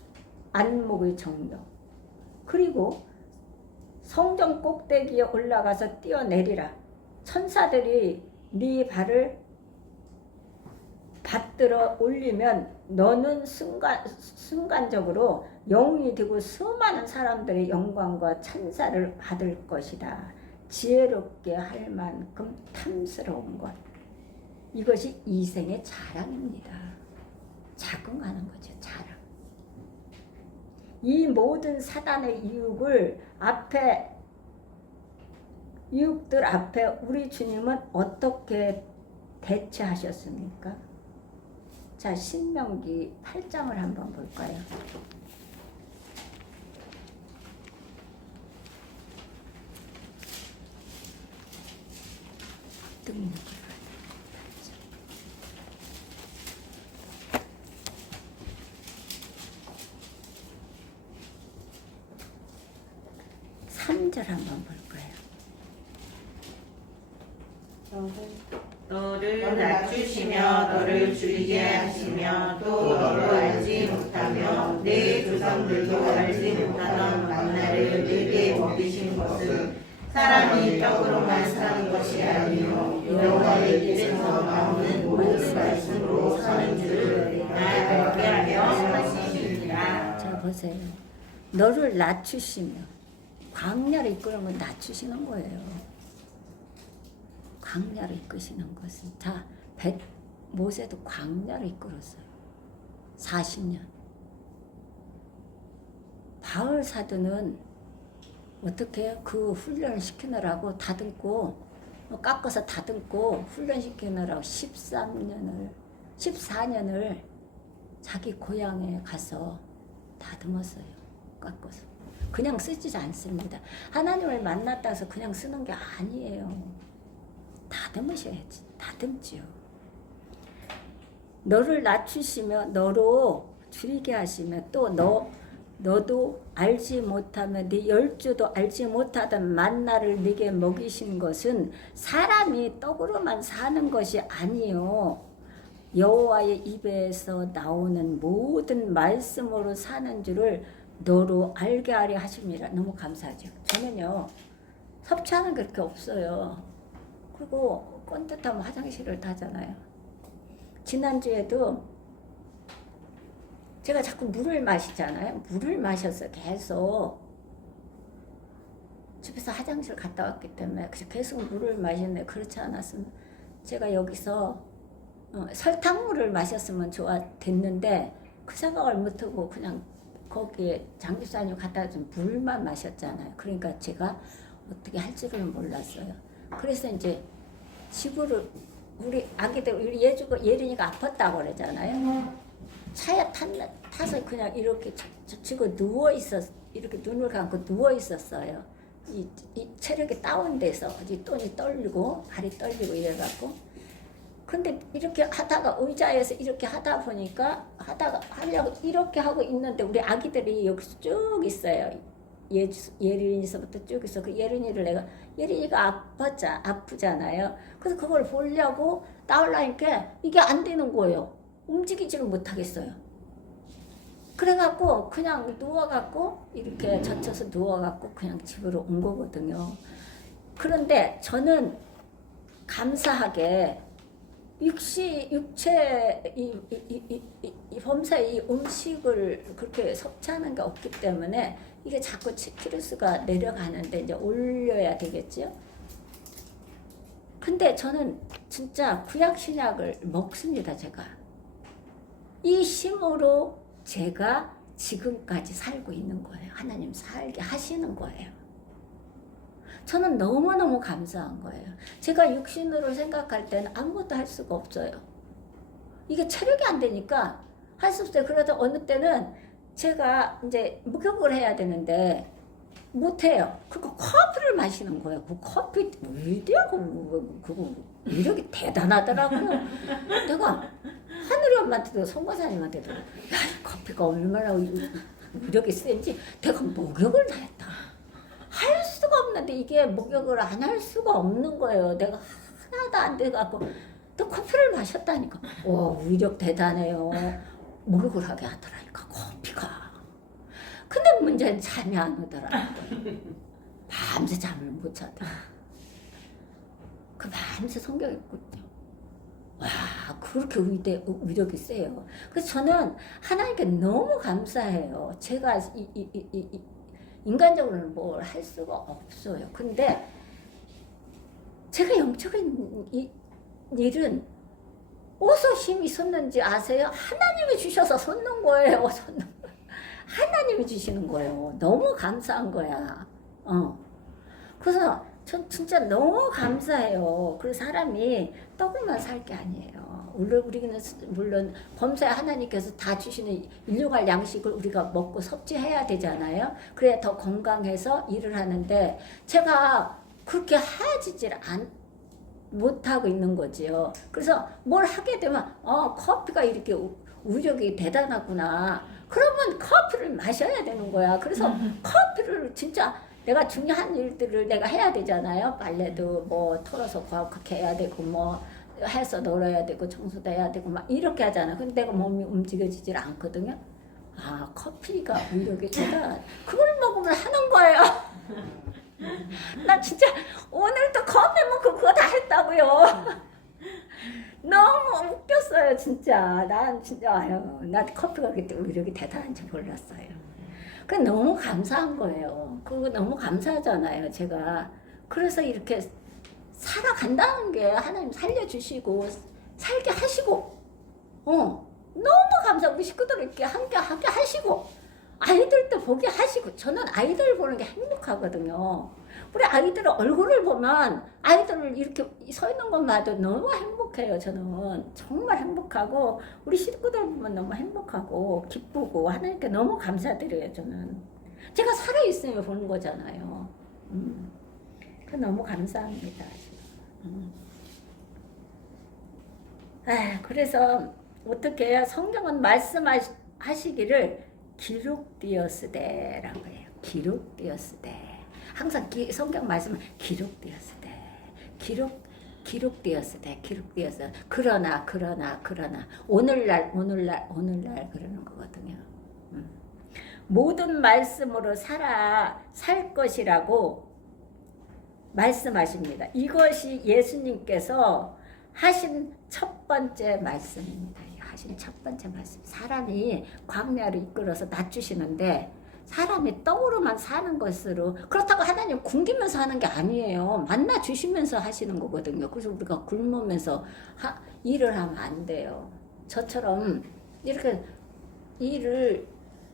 안목의 정령. 그리고 성전 꼭대기에 올라가서 뛰어내리라. 천사들이 네 발을 받들어 올리면 너는 순간적으로 영웅이 되고 수많은 사람들의 영광과 찬사를 받을 것이다. 지혜롭게 할 만큼 탐스러운 것. 이것이 이생의 자랑입니다. 자긍하는 거죠. 자랑. 이 모든 사단의 유혹들 앞에 우리 주님은 어떻게 대처하셨습니까? 자, 신명기 8장을 한번 볼까요? 등록을 3절 한번 볼까요? 너를 낮추시며 너를 줄이게 하시며 또 너를 알지 못하며 내 조상들도 알지 못하던 만나를 내게 먹이신 것은 사람이 떡으로만 사는 것이 아니요 여호와의 입에서 나오는 모든 말씀으로 사는 줄을 알게 하려 하시니라. 자, 보세요. 너를 낮추시며 광야를 이끄는 건 낮추시는 거예요. 광야를 이끄시는 것은 자, 모세도 광야를 이끌었어요. 40년. 바울 사도는 어떻게 그 훈련을 시키느라고 다듬고 깎아서 다듬고 훈련시키느라고 14년을 자기 고향에 가서 다듬었어요. 깎아서. 그냥 쓰지 않습니다. 하나님을 만났다 해서 그냥 쓰는 게 아니에요. 다듬으셔야지. 다듬지요. 너를 낮추시며 너로 줄이게 하시며 또 너도 알지 못하며 네 열주도 알지 못하던 만나를 네게 먹이신 것은 사람이 떡으로만 사는 것이 아니요 여호와의 입에서 나오는 모든 말씀으로 사는 줄을 너로 알게 하려 하십니다. 너무 감사하죠. 저는요 섭취하는 게 그렇게 없어요. 그리고 꼰듯하면 화장실을 타잖아요. 지난주에도 제가 자꾸 물을 마시잖아요. 물을 마셔서 계속 집에서 화장실 갔다 왔기 때문에 계속 물을 마셨는데 그렇지 않았으면 제가 여기서 설탕물을 마셨으면 됐는데 그 생각을 못하고 그냥 거기에 장집사님 갖다 준 물만 마셨잖아요. 그러니까 제가 어떻게 할 줄을 몰랐어요. 그래서 이제 집으로 우리 아기들 우리 예린이가 아팠다고 그러잖아요. 차에 타서 그냥 이렇게 지고 이렇게 눈을 감고 누워 있었어요. 이 체력이 다운돼서 똥이 떨리고 발이 떨리고 이래갖고. 근데 이렇게 하다가 의자에서 이렇게 하다 보니까 하려고 이렇게 하고 있는데 우리 아기들이 여기서 쭉 있어요. 예린이서부터 쭉 있어. 그 예린이가 아프잖아요. 그래서 그걸 보려고 나오려니까 이게 안 되는 거예요. 움직이지를 못하겠어요. 그래갖고 그냥 누워갖고 이렇게 젖혀서 누워갖고 그냥 집으로 온 거거든요. 그런데 저는 감사하게 육체 이 범사의 이 음식을 그렇게 섭취하는 게 없기 때문에 이게 자꾸 키로수가 내려가는데 이제 올려야 되겠죠. 근데 저는 진짜 구약 신약을 먹습니다. 제가 이 힘으로 제가 지금까지 살고 있는 거예요. 하나님 살게 하시는 거예요. 저는 너무너무 감사한 거예요. 제가 육신으로 생각할 때는 아무것도 할 수가 없어요. 이게 체력이 안 되니까 할 수 없어요. 그래도 어느 때는 제가 이제 목욕을 해야 되는데 못해요. 그거 커피를 마시는 거예요. 그 커피 위대하고 그거 위력이 대단하더라고요. 내가 하늘이 엄마한테도 송과사님한테도 야, 이 커피가 얼마나 위력이 센지 내가 목욕을 다 했다. 할 수가 없는데 이게 목욕을 안 할 수가 없는 거예요. 내가 하나도 안 돼갖고 또 커피를 마셨다니까. 와 위력 대단해요. 목욕을 하게 하더라니까 커피가. 근데 문제는 잠이 안 오더라고요. 밤새 잠을 못 자더라. 그 밤새 성경 읽거든요. 와 그렇게 위력이 세요. 그래서 저는 하나님께 너무 감사해요. 제가 인간적으로는 뭘 할 수가 없어요. 근데 제가 영적인 일은 어디서 힘이 섰는지 아세요? 하나님이 주셔서 섰는 거예요. 하나님이 주시는 거예요. 너무 감사한 거야. 그래서 전 진짜 너무 감사해요. 그 사람이 떡으로만 살 게 아니에요. 우리는 물론 범사에 하나님께서 다 주시는 일용할 양식을 우리가 먹고 섭취해야 되잖아요. 그래야 더 건강해서 일을 하는데 제가 그렇게 하지질 못하고 있는 거지요. 그래서 뭘 하게 되면 커피가 이렇게 우력이 대단하구나. 그러면 커피를 마셔야 되는 거야. 그래서 커피를 진짜 내가 중요한 일들을 내가 해야 되잖아요. 빨래도 뭐 털어서 그렇게 해야 되고 뭐 해서 널어야 되고 청소도 해야 되고 막 이렇게 하잖아. 근데 내가 몸이 움직여지질 않거든요. 아 커피가 우력이 대단. 그걸 먹으면 하는 거예요. 나 진짜 오늘도 커피 먹고 그거 다 했다고요. 너무 웃겼어요 진짜. 난 진짜 나 커피가 그렇게 위력이 대단한지 몰랐어요. 그 너무 감사한 거예요. 그거 너무 감사하잖아요 제가. 그래서 이렇게 살아간다는 게 하나님 살려주시고 살게 하시고 너무 감사하고 우리 식구들 이렇게 함께 하게 하시고 아이들도 보게 하시고. 저는 아이들 보는 게 행복하거든요. 우리 아이들 얼굴을 보면 아이들을 이렇게 서 있는 것만도 너무 행복해요. 저는 정말 행복하고 우리 식구들 보면 너무 행복하고 기쁘고 하나님께 너무 감사드려요. 저는 제가 살아있으면 보는 거잖아요. 너무 감사합니다. 그래서 어떻게 해야 성경은 말씀하시기를 기록되었으되라고 해요. 기록되었으되. 항상 성경 말씀은 기록되었으되. 기록되었으되. 그러나 오늘날 그러는 거거든요. 모든 말씀으로 살 것이라고 말씀하십니다. 이것이 예수님께서 하신 첫 번째 말씀입니다. 하신 첫 번째 말씀. 사람이 광야를 이끌어서 낮추시는데 사람이 떡으로만 사는 것으로, 그렇다고 하나님 굶기면서 하는 게 아니에요. 만나 주시면서 하시는 거거든요. 그래서 우리가 굶으면서 일을 하면 안 돼요. 저처럼 이렇게 일을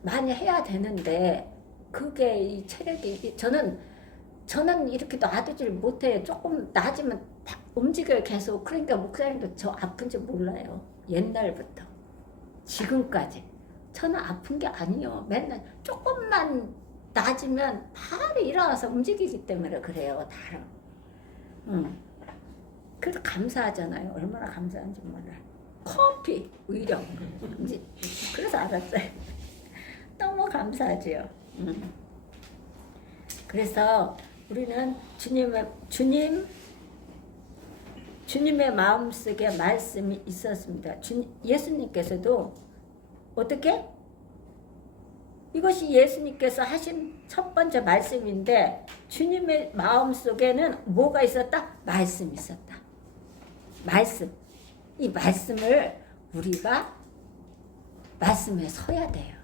많이 해야 되는데 그게 이 체력이, 저는 이렇게 놔두질 못해요. 조금 낮으면 다 움직여요 계속. 그러니까 목사님도 저 아픈지 몰라요. 옛날부터 지금까지 저는 아픈 게 아니에요. 맨날 조금만 낮으면 바로 일어나서 움직이기 때문에 그래요. 다른. 그래서 감사하잖아요. 얼마나 감사한지 몰라요. 커피 위력. 이제 그래서 알았어요. 너무 감사하지요. 그래서 우리는 주님의 마음속에 말씀이 있었습니다. 예수님께서도 어떻게? 이것이 예수님께서 하신 첫 번째 말씀인데 주님의 마음속에는 뭐가 있었다? 말씀이 있었다. 말씀. 이 말씀을 우리가 말씀에 서야 돼요.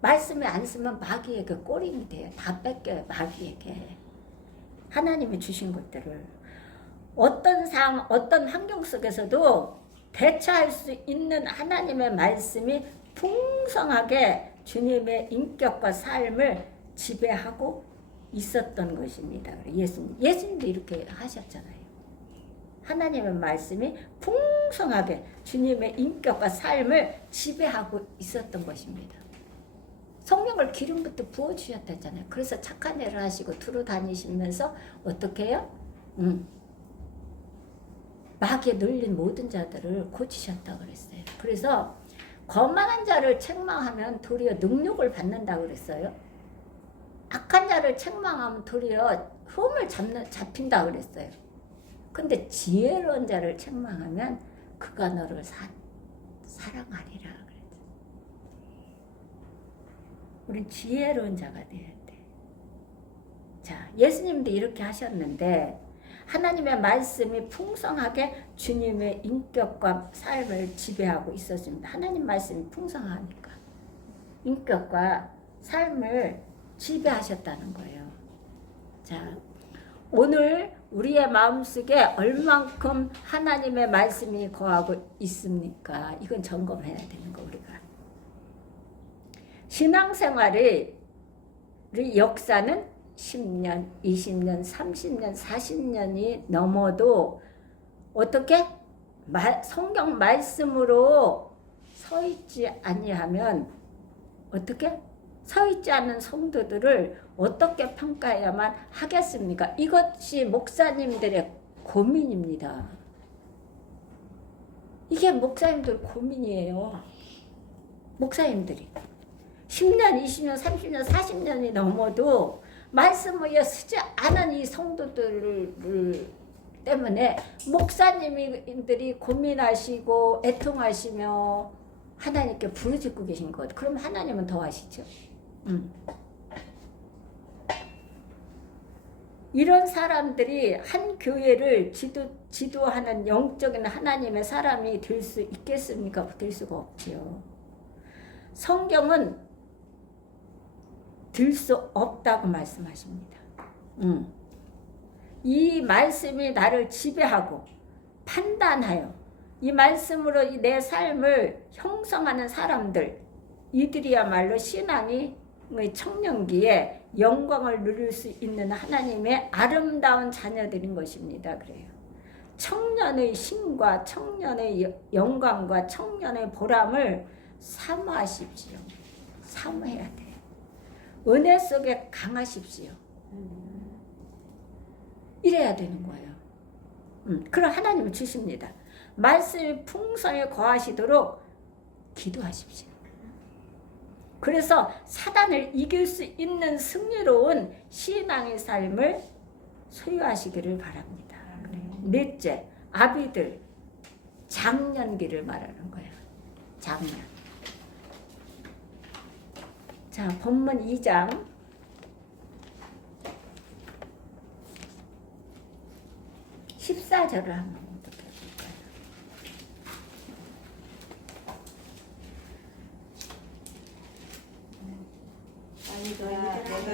말씀에 안 쓰면 마귀에게 꼬림이 돼요. 다 뺏겨요. 마귀에게. 하나님이 주신 것들을. 어떤 환경 속에서도 대처할 수 있는 하나님의 말씀이 풍성하게 주님의 인격과 삶을 지배하고 있었던 것입니다. 예수님도 이렇게 하셨잖아요. 하나님의 말씀이 풍성하게 주님의 인격과 삶을 지배하고 있었던 것입니다. 성령을 기름부터 부어주셨다잖아요. 그래서 착한 일을 하시고 두루 다니시면서 어떻게 해요? 마귀에 눌린 모든 자들을 고치셨다고 그랬어요. 그래서 거만한 자를 책망하면 도리어 능력을 받는다고 그랬어요. 악한 자를 책망하면 도리어 흠을 잡힌다고 그랬어요. 근데 지혜로운 자를 책망하면 그가 너를 사랑하리라 그랬어요. 우린 지혜로운 자가 돼야 돼. 자, 예수님도 이렇게 하셨는데 하나님의 말씀이 풍성하게 주님의 인격과 삶을 지배하고 있었습니다. 하나님 말씀이 풍성하니까 인격과 삶을 지배하셨다는 거예요. 자, 오늘 우리의 마음속에 얼만큼 하나님의 말씀이 거하고 있습니까? 이건 점검해야 되는 거 우리가. 신앙생활의 역사는 10년, 20년, 30년, 40년이 넘어도 어떻게 성경 말씀으로 서 있지 아니하면 어떻게 서 있지 않은 성도들을 어떻게 평가해야만 하겠습니까? 이것이 목사님들의 고민입니다. 이게 목사님들 고민이에요. 목사님들이 10년, 20년, 30년, 40년이 넘어도 말씀 위에 서지 않은 이 성도들 때문에 목사님들이 고민하시고 애통하시며 하나님께 부르짖고 계신 것. 그럼 하나님은 더 하시죠. 이런 사람들이 한 교회를 지도하는 영적인 하나님의 사람이 될 수 있겠습니까? 될 수가 없지요. 성경은 들 수 없다고 말씀하십니다. 이 말씀이 나를 지배하고 판단하여 이 말씀으로 내 삶을 형성하는 사람들, 이들이야말로 신앙의 청년기에 영광을 누릴 수 있는 하나님의 아름다운 자녀들인 것입니다. 그래요. 청년의 신과 청년의 영광과 청년의 보람을 사모하십시오. 사모해야 돼요. 은혜 속에 강하십시오. 이래야 되는 거예요. 그럼 하나님은 주십니다. 말씀이 풍성히 거하시도록 기도하십시오. 그래서 사단을 이길 수 있는 승리로운 신앙의 삶을 소유하시기를 바랍니다. 넷째, 아비들, 장년기를 말하는 거예요. 장년. 자, 본문 2장 14절을 한번 어떻게 볼까요?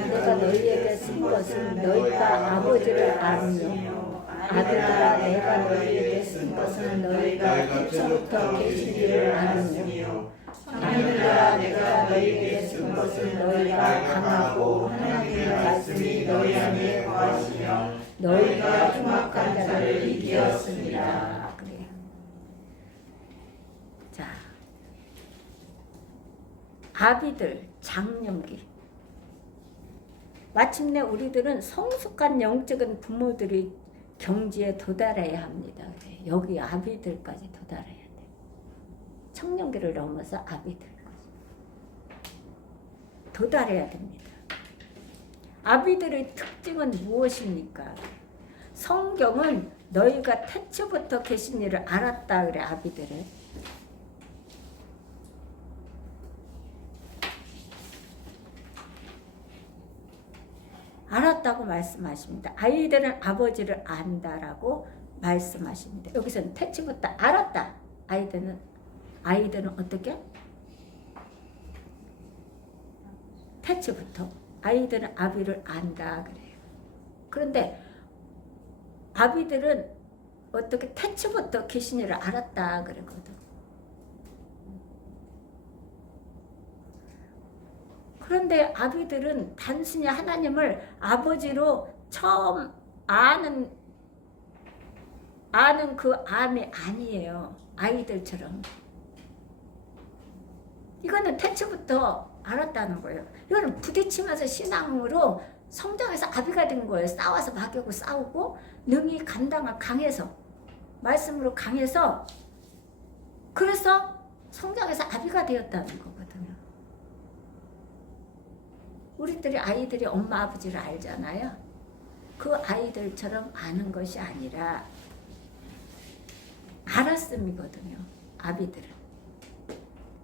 내가 너희에게 쓴 것은 너희가 아버지를 아느뇨. 아들들아, 내가 너희에게 쓴 것은 너희가 태초부터 계시기를 아느뇨. 아들들아, 내가 너희에게 쓴 것은 너희가 강하고 하나님의 말씀이 너희 안에 거하시며 너희가 흉악한 자를 이기었습니다. 그래요. 자, 아비들 장년기. 마침내 우리들은 성숙한 영적인 부모들이 경지에 도달해야 합니다. 여기 아비들까지 도달해야 돼. 청년기를 넘어서 아비들까지 도달해야 됩니다. 아비들의 특징은 무엇입니까? 성경은 너희가 태초부터 계신 일을 알았다 그래. 아비들은 알았다고 말씀하십니다. 아이들은 아버지를 안다라고 말씀하십니다. 여기서는 태초부터 알았다. 아이들은 어떻게? 태초부터 아이들은 아비를 안다 그래요. 그런데 아비들은 어떻게 태초부터 계신 일을 알았다 그랬거든. 그런데 아비들은 단순히 하나님을 아버지로 처음 아는 그 암이 아니에요. 아이들처럼. 이거는 태초부터 알았다는 거예요. 이거는 부딪히면서 신앙으로 성장해서 아비가 된 거예요. 싸워서 막이고 싸우고 능히 감당을 강해서 말씀으로 강해서 그래서 성장해서 아비가 되었다는 거거든요. 우리들이 아이들이 엄마 아버지를 알잖아요. 그 아이들처럼 아는 것이 아니라 알았음이거든요. 아비들은.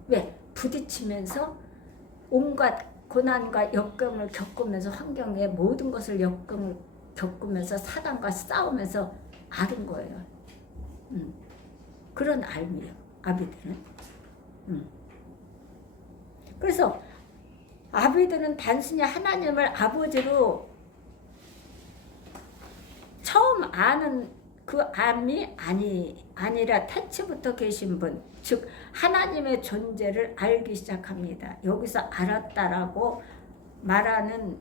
왜? 부딪히면서 온갖 고난과 역경을 겪으면서 환경의 모든 것을 역경을 겪으면서 사단과 싸우면서 아는 거예요. 그런 알미예요. 아비들은. 그래서 아비들은 단순히 하나님을 아버지로 처음 아는 그 암이 아니라 태초부터 계신 분, 즉 하나님의 존재를 알기 시작합니다. 여기서 알았다라고 말하는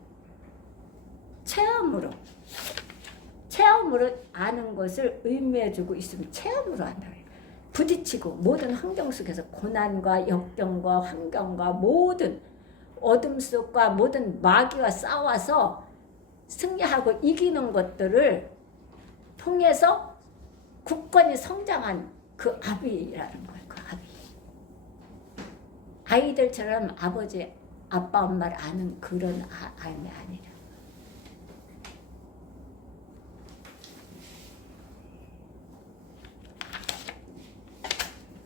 체험으로 아는 것을 의미해주고 있으면 체험으로 한다. 부딪히고 모든 환경 속에서 고난과 역경과 환경과 모든 어둠 속과 모든 마귀와 싸워서 승리하고 이기는 것들을 통해서 굳건히 성장한 그 아비라는 거예요. 그 아비. 아이들처럼 아버지, 아빠, 엄마를 아는 그런 암이 아니라.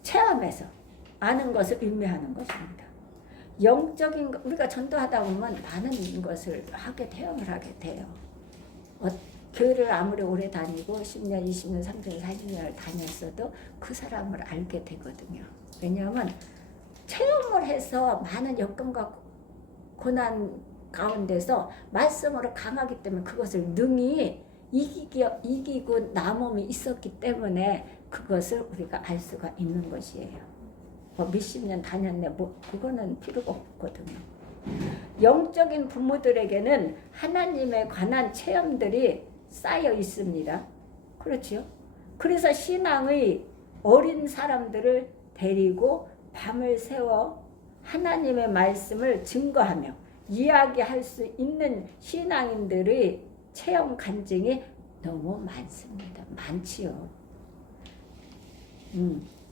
체험에서 아는 것을 의미하는 것입니다. 영적인 우리가 전도하다 보면 많은 것을 체험을 하게 돼요. 교회를 아무리 오래 다니고 10년, 20년, 30년, 40년을 다녔어도 그 사람을 알게 되거든요. 왜냐하면 체험을 해서 많은 역경과 고난 가운데서 말씀으로 강하기 때문에 그것을 능히 이기고 남음이 있었기 때문에 그것을 우리가 알 수가 있는 것이에요. 몇십 년 다녔네, 그거는 필요가 없거든요. 영적인 부모들에게는 하나님에 관한 체험들이 쌓여 있습니다. 그렇죠? 그래서 신앙의 어린 사람들을 데리고 밤을 새워 하나님의 말씀을 증거하며 이야기할 수 있는 신앙인들의 체험 간증이 너무 많습니다. 많지요.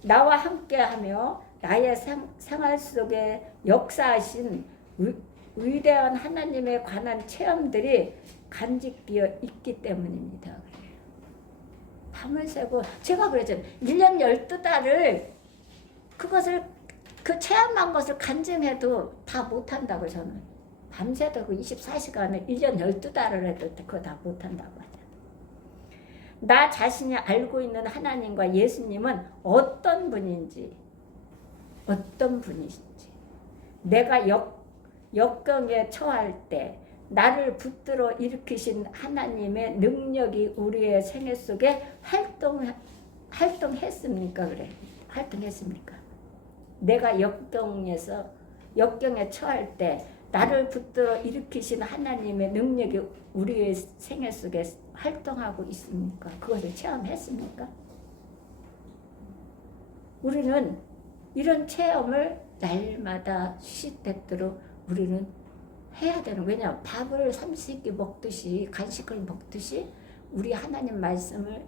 나와 함께하며 나의 생활 속에 역사하신 위대한 하나님에 관한 체험들이 간직되어 있기 때문입니다. 밤을 새고 제가 그랬잖아요. 1년 12달을 그것을 그 체험한 것을 간증해도 다 못한다고 저는. 밤새도 그 24시간을 1년 12달을 해도 그거 다 못한다고 하잖아요. 나 자신이 알고 있는 하나님과 예수님은 어떤 분인지 내가 역경에 처할 때 나를 붙들어 일으키신 하나님의 능력이 우리의 생애 속에 활동했습니까? 그래. 활동했습니까? 내가 역경에 처할 때 나를 붙들어 일으키신 하나님의 능력이 우리의 생애 속에 활동하고 있습니까? 그것을 체험했습니까? 우리는 이런 체험을 날마다 시시때때로 우리는 해야 되는. 왜냐, 밥을 삼시세끼 먹듯이 간식을 먹듯이 우리 하나님 말씀을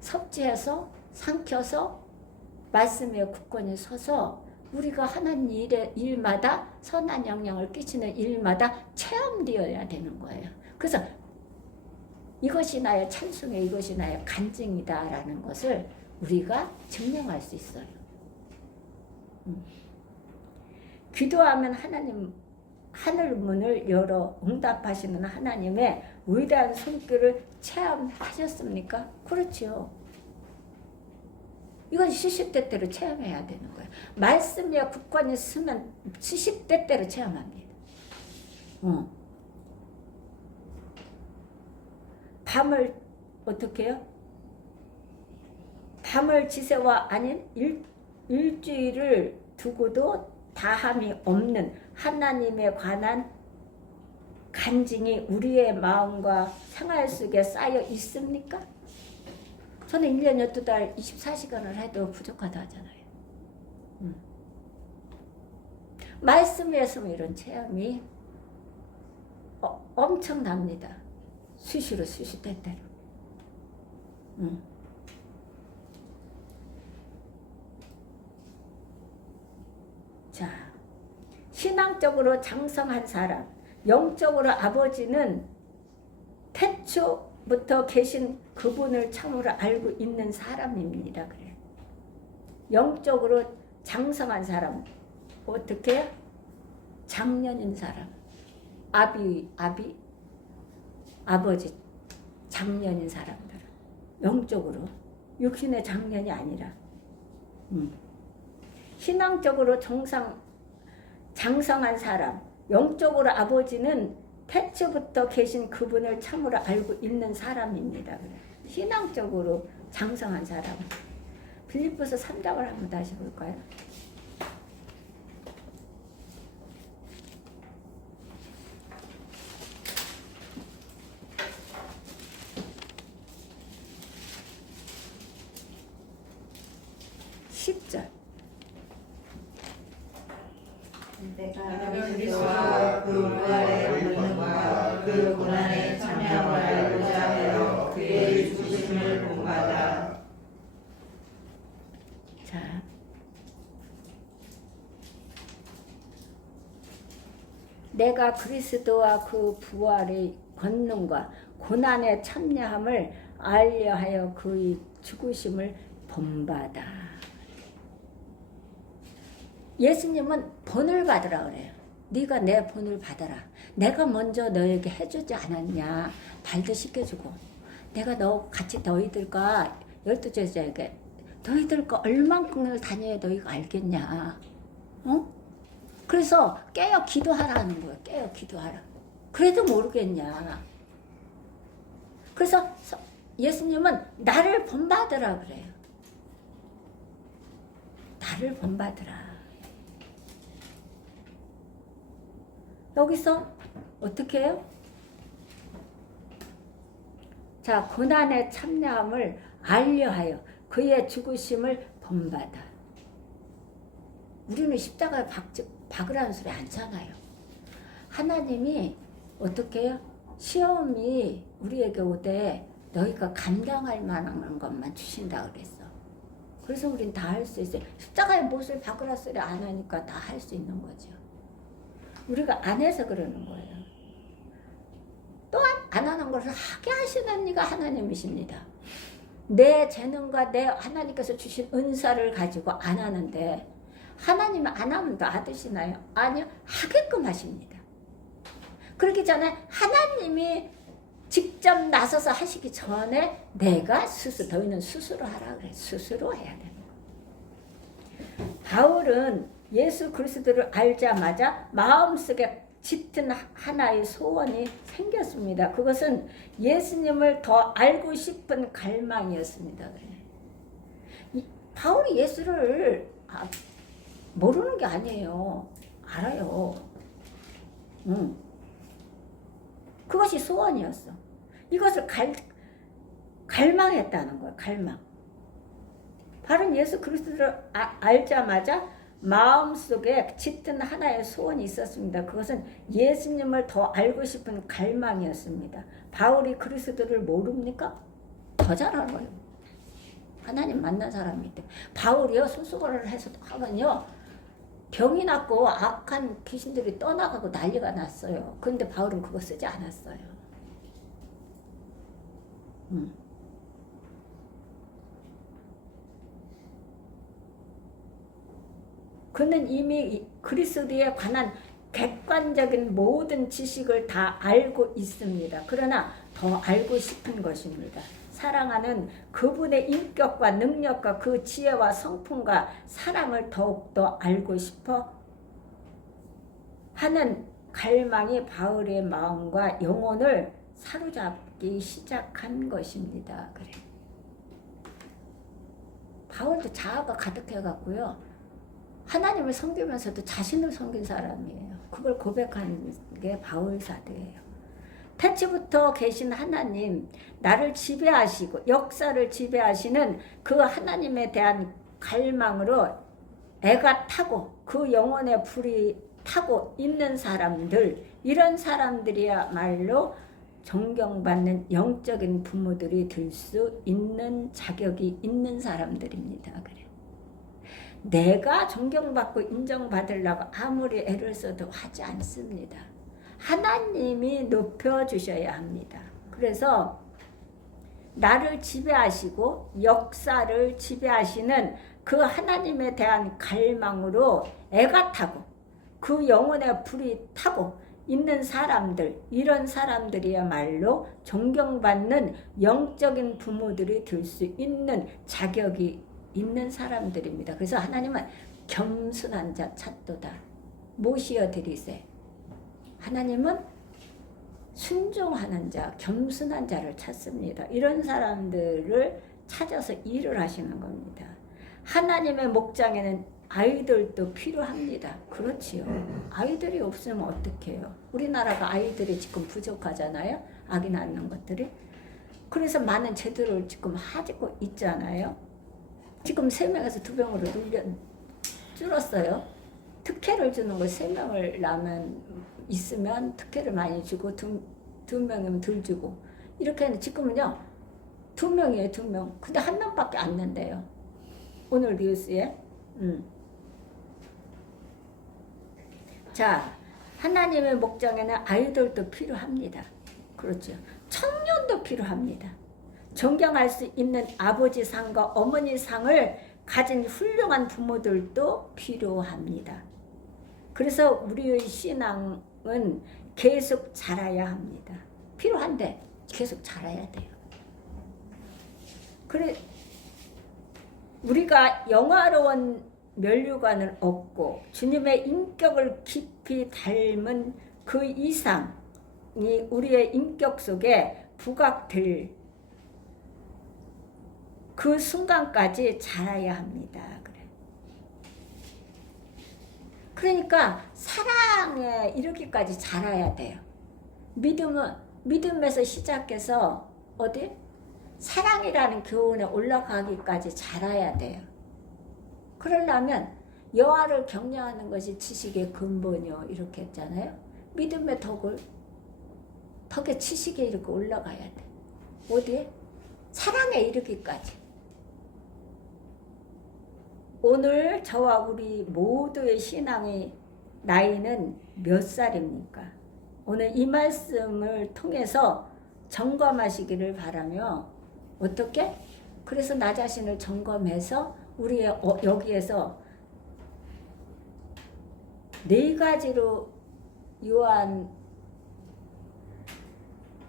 섭취해서 삼켜서 말씀에 굳건히 서서 우리가 하는 일마다 선한 영향을 끼치는 일마다 체험되어야 되는 거예요. 그래서 이것이 나의 찬송에 이것이 나의 간증이다라는 것을 우리가 증명할 수 있어요. 기도하면 하나님 하늘 문을 열어 응답하시는 하나님의 위대한 손길을 체험하셨습니까? 그렇죠. 이건 시시때때로 체험해야 되는 거예요. 말씀에 굳건히 쓰면 시시때때로 체험합니다. 밤을 어떻게 해요? 밤을 지새와 아닌 일주일을 두고도 다함이 없는 하나님에 관한 간증이 우리의 마음과 생활 속에 쌓여 있습니까? 저는 1년 12달 24시간을 해도 부족하다 하잖아요. 말씀에서 이런 체험이 엄청납니다. 수시로 때때로. 자, 신앙적으로 장성한 사람, 영적으로 아버지는 태초부터 계신 그분을 참으로 알고 있는 사람입니다. 그래. 영적으로 장성한 사람, 어떻게? 장년인 사람, 아버지, 장년인 사람들, 영적으로 육신의 장년이 아니라, 신앙적으로 장성한 사람, 영적으로 아버지는 태초부터 계신 그분을 참으로 알고 있는 사람입니다. 그래. 신앙적으로 장성한 사람. 빌립보서 3장을 한번 다시 볼까요? 내가 그리스도와 그 부활의 권능과 그 고난의 참여함을 알고자 하여 그의 죽으심을 본받아. 자, 내가 그리스도와 그 부활의 권능과 고난의 참여함을 알려하여 그의 죽으심을 본받아. 예수님은 본을 받으라 그래요. 네가 내 본을 받아라. 내가 먼저 너에게 해주지 않았냐. 발도 씻겨주고 내가 너희들과 12제자에게 너희들과 얼만큼을 다녀야 너희가 알겠냐. 그래서 깨어 기도하라는 거예요. 깨어 기도하라. 그래도 모르겠냐. 그래서 예수님은 나를 본받으라 그래요. 나를 본받으라. 여기서 어떻게 해요? 자, 고난의 참여함을 알려하여 그의 죽으심을 본받아. 우리는 십자가에 박으라는 소리 않잖아요. 하나님이 어떻게 해요? 시험이 우리에게 오되 너희가 감당할 만한 것만 주신다 그랬어. 그래서 우린 다 할 수 있어요. 십자가에 못을 박으라 소리 안 하니까 다 할 수 있는 거죠. 우리가 안 해서 그러는 거예요. 또한 안 하는 것을 하게 하시는 이가 하나님이십니다. 내 재능과 내 하나님께서 주신 은사를 가지고 안 하는데 하나님은 안 하면 놔두시나요? 아니요. 하게끔 하십니다. 그렇기 전에 하나님이 직접 나서서 하시기 전에 내가 너희는 스스로 하라 그래. 스스로 해야 되는 거예요. 바울은 예수 그리스도를 알자마자 마음속에 짙은 하나의 소원이 생겼습니다. 그것은 예수님을 더 알고 싶은 갈망이었습니다. 바울이 예수를 모르는 게 아니에요. 알아요. 그것이 소원이었어. 이것을 갈망했다는 거야. 갈망. 바로 예수 그리스도를 알자마자 마음속에 짙은 하나의 소원이 있었습니다. 그것은 예수님을 더 알고 싶은 갈망이었습니다. 바울이 그리스도를 모릅니까? 더 잘 알아요. 하나님 만난 사람이 있대. 바울이요 소수거를 해서 하면요 병이 났고 악한 귀신들이 떠나가고 난리가 났어요. 그런데 바울은 그거 쓰지 않았어요. 그는 이미 그리스도에 관한 객관적인 모든 지식을 다 알고 있습니다. 그러나 더 알고 싶은 것입니다. 사랑하는 그분의 인격과 능력과 그 지혜와 성품과 사랑을 더욱더 알고 싶어 하는 갈망이 바울의 마음과 영혼을 사로잡기 시작한 것입니다. 그래. 바울도 자아가 가득해갖고요. 하나님을 섬기면서도 자신을 섬긴 사람이에요. 그걸 고백하는 게 바울 사도예요. 태초부터 계신 하나님, 나를 지배하시고 역사를 지배하시는 그 하나님에 대한 갈망으로 애가 타고 그 영혼의 불이 타고 있는 사람들, 이런 사람들이야말로 존경받는 영적인 부모들이 될 수 있는 자격이 있는 사람들입니다. 그래. 내가 존경받고 인정받으려고 아무리 애를 써도 하지 않습니다. 하나님이 높여주셔야 합니다. 그래서 나를 지배하시고 역사를 지배하시는 그 하나님에 대한 갈망으로 애가 타고 그 영혼의 불이 타고 있는 사람들, 이런 사람들이야말로 존경받는 영적인 부모들이 될 수 있는 자격이 있는 사람들입니다. 그래서 하나님은 겸손한 자 찾도다. 모시어 드리세. 하나님은 순종하는 자, 겸손한 자를 찾습니다. 이런 사람들을 찾아서 일을 하시는 겁니다. 하나님의 목장에는 아이들도 필요합니다. 그렇지요. 아이들이 없으면 어떡해요? 우리나라가 아이들이 지금 부족하잖아요. 아기 낳는 것들이. 그래서 많은 제도를 지금 하고 있잖아요. 지금 3명에서 2명으로 줄었어요. 특혜를 주는 거 3명을 낳으면 있으면 특혜를 많이 주고 2명이면 덜 주고 이렇게 하는데 지금은요 2명이에요. 2명. 근데 1명밖에 안 낸대요. 오늘 뉴스에. 자, 하나님의 목장에는 아이들도 필요합니다. 그렇죠. 청년도 필요합니다. 존경할 수 있는 아버지 상과 어머니 상을 가진 훌륭한 부모들도 필요합니다. 그래서 우리의 신앙은 계속 자라야 합니다. 필요한데 계속 자라야 돼요. 그래, 우리가 영화로운 면류관을 얻고 주님의 인격을 깊이 닮은 그 이상이 우리의 인격 속에 부각될 그 순간까지 자라야 합니다. 그래. 그러니까 사랑에 이르기까지 자라야 돼요. 믿음에서 시작해서 어디? 사랑이라는 교훈에 올라가기까지 자라야 돼요. 그러려면 여호와를 경외하는 것이 지식의 근본이요 이렇게 했잖아요. 믿음의 덕에 지식에 이렇게 올라가야 돼. 어디에? 사랑에 이르기까지. 오늘 저와 우리 모두의 신앙의 나이는 몇 살입니까? 오늘 이 말씀을 통해서 점검하시기를 바라며 어떻게? 그래서 나 자신을 점검해서 우리의 여기에서 4가지로 요한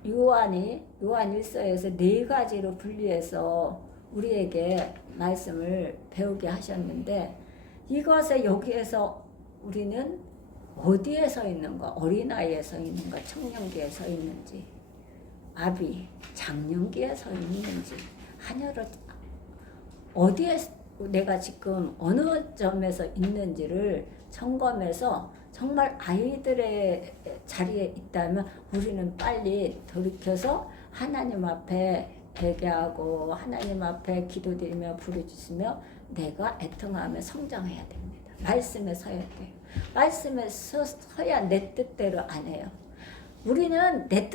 1서에서 4가지로 분리해서 우리에게 말씀을 배우게 하셨는데 이것에 여기에서 우리는 어디에 서 있는가? 어린아이에 서 있는가? 청년기에 서 있는지, 아비, 장년기에 서 있는지, 하녀로 어디에 내가 지금 어느 점에서 있는지를 점검해서 정말 아이들의 자리에 있다면 우리는 빨리 돌이켜서 하나님 앞에 회개하고 하나님 앞에 기도드리며 부르짖으며 내가 애통하며 성장해야 됩니다. 말씀에 서야 돼요. 말씀에 서야 내 뜻대로 안 해요. 우리는 내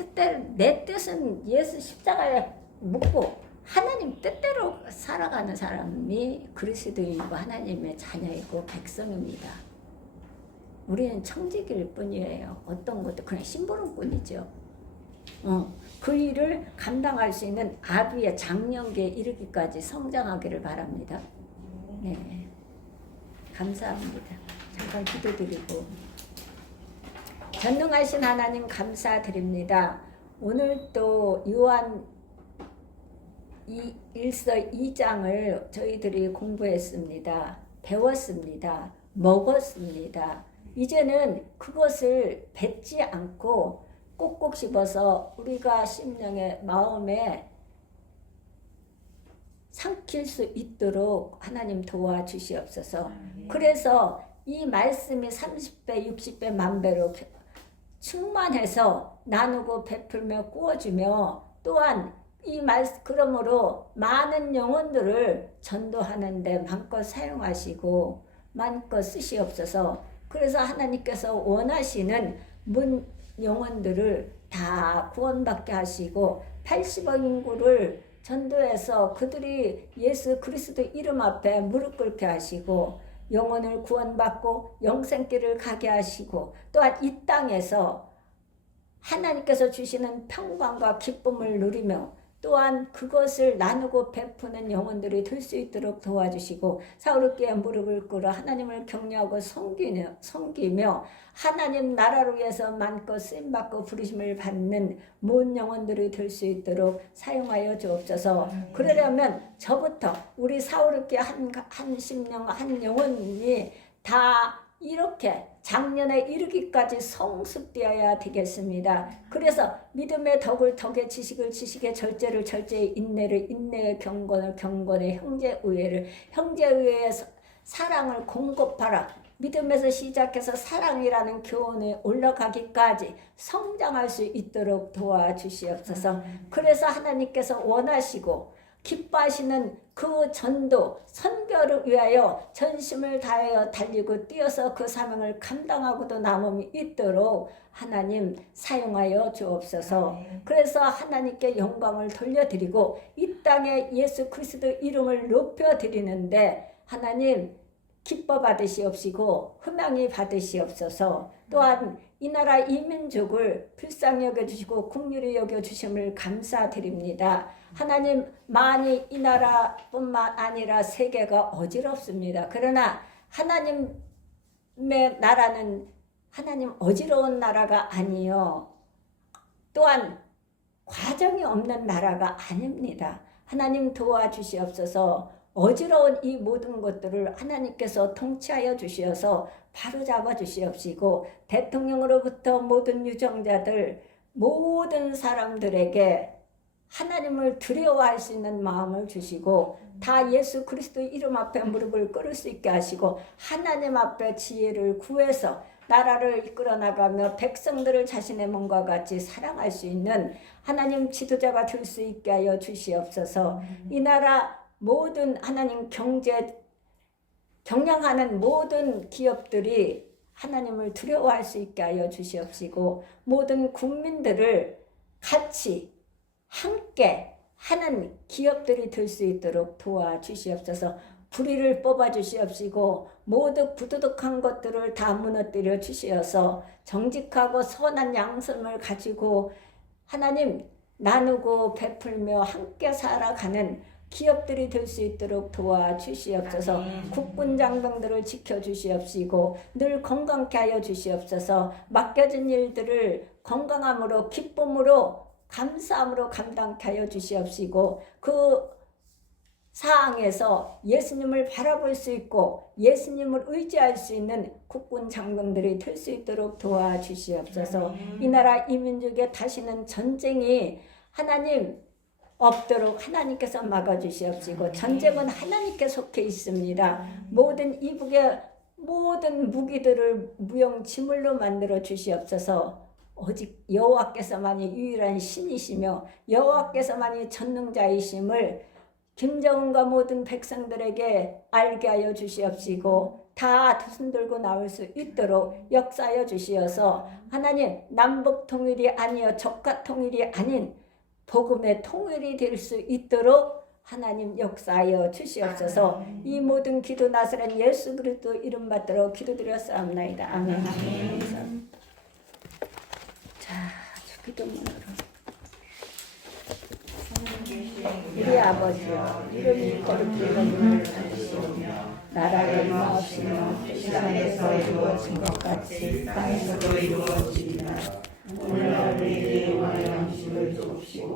뜻은 예수 십자가에 묻고 하나님 뜻대로 살아가는 사람이 그리스도인이고 하나님의 자녀이고 백성입니다. 우리는 청지기일 뿐이에요. 어떤 것도 그냥 심부름꾼이죠. 그 일을 감당할 수 있는 아비의 장년기에 이르기까지 성장하기를 바랍니다. 네, 감사합니다. 잠깐 기도드리고 전능하신 하나님 감사드립니다. 오늘 또 요한 1서 2장을 저희들이 공부했습니다. 배웠습니다. 먹었습니다. 이제는 그것을 뱉지 않고 꼭꼭 씹어서 우리가 심령의 마음에 삼킬 수 있도록 하나님 도와주시옵소서. 그래서 이 말씀이 30배, 60배, 만배로 충만해서 나누고 베풀며 구워주며 또한 이 말씀 그러므로 많은 영혼들을 전도하는데 마음껏 사용하시고 마음껏 쓰시옵소서. 그래서 하나님께서 원하시는 문 영혼들을 다 구원받게 하시고 80억 인구를 전도해서 그들이 예수 그리스도 이름 앞에 무릎 꿇게 하시고 영혼을 구원받고 영생길을 가게 하시고 또한 이 땅에서 하나님께서 주시는 평강과 기쁨을 누리며 또한 그것을 나누고 베푸는 영혼들이 될 수 있도록 도와주시고 사울교회 무릎을 꿇어 하나님을 경외하고 섬기며 하나님 나라를 위해서 마음껏 쓰임받고 부르심을 받는 모든 영혼들이 될 수 있도록 사용하여 주옵소서. 그러려면 저부터 우리 사울교회 한 심령 한 영혼이 다 이렇게 작년에 이르기까지 성숙되어야 되겠습니다. 그래서 믿음의 덕을 덕의 지식을 지식의 절제를 절제의 인내를 인내의 경건을 경건의 형제의회를 형제의회의 사랑을 공급하라. 믿음에서 시작해서 사랑이라는 교훈에 올라가기까지 성장할 수 있도록 도와주시옵소서. 그래서 하나님께서 원하시고 기뻐하시는 그 전도, 선교를 위하여 전심을 다하여 달리고 뛰어서 그 사명을 감당하고도 남음이 있도록 하나님 사용하여 주옵소서. 그래서 하나님께 영광을 돌려드리고 이 땅에 예수 그리스도 이름을 높여드리는데 하나님 기뻐 받으시옵시고 흠양히 받으시옵소서. 또한 이 나라 이 민족을 불쌍히 여겨주시고 긍휼히 여겨주심을 감사드립니다. 하나님 많이 이 나라뿐만 아니라 세계가 어지럽습니다. 그러나 하나님의 나라는 하나님 어지러운 나라가 아니요 또한 과정이 없는 나라가 아닙니다. 하나님 도와주시옵소서. 어지러운 이 모든 것들을 하나님께서 통치하여 주시어서 바로잡아 주시옵시고 대통령으로부터 모든 유정자들 모든 사람들에게 하나님을 두려워할 수 있는 마음을 주시고 다 예수 그리스도 이름 앞에 무릎을 꿇을 수 있게 하시고 하나님 앞에 지혜를 구해서 나라를 이끌어 나가며 백성들을 자신의 몸과 같이 사랑할 수 있는 하나님 지도자가 될 수 있게 하여 주시옵소서. 이 나라 모든 하나님 경영하는 모든 기업들이 하나님을 두려워할 수 있게 하여 주시옵시고 모든 국민들을 같이 함께 하는 기업들이 될 수 있도록 도와주시옵소서. 불의를 뽑아 주시옵시고 모두 부도덕한 것들을 다 무너뜨려 주시어서 정직하고 선한 양심을 가지고 하나님 나누고 베풀며 함께 살아가는 기업들이 될 수 있도록 도와주시옵소서. 국군 장병들을 지켜주시옵시고 늘 건강케 하여 주시옵소서. 맡겨진 일들을 건강함으로 기쁨으로 감사함으로 감당케 하여 주시옵시고 그 사항에서 예수님을 바라볼 수 있고 예수님을 의지할 수 있는 국군 장병들이 될 수 있도록 도와주시옵소서. 이 나라 이 민족에 다시는 전쟁이 하나님 없도록 하나님께서 막아주시옵시고 전쟁은 하나님께 속해 있습니다. 모든 이북의 모든 무기들을 무용지물로 만들어 주시옵소서. 오직 여호와께서만이 유일한 신이시며 여호와께서만이 전능자이심을 김정은과 모든 백성들에게 알게 하여 주시옵시고 다 두 손 들고 나올 수 있도록 역사하여 주시어서 하나님 남북 통일이 아니여 적과 통일이 아닌 복음의 통일이 될 수 있도록 하나님 역사하여 주시옵소서. 이 모든 기도 나사렛 예수 그리스도 이름 받들어 기도드렸사옵나이다. 아멘. 자, 기도문으로 우리 아버지여 이름이 거룩히 여김을 받으시오며 나라가 임하옵시며 뜻이 하늘에서 이루어진 것 같이 땅에서도 이루어지리라. 오늘 우리에게 일용할 양식을 주옵시고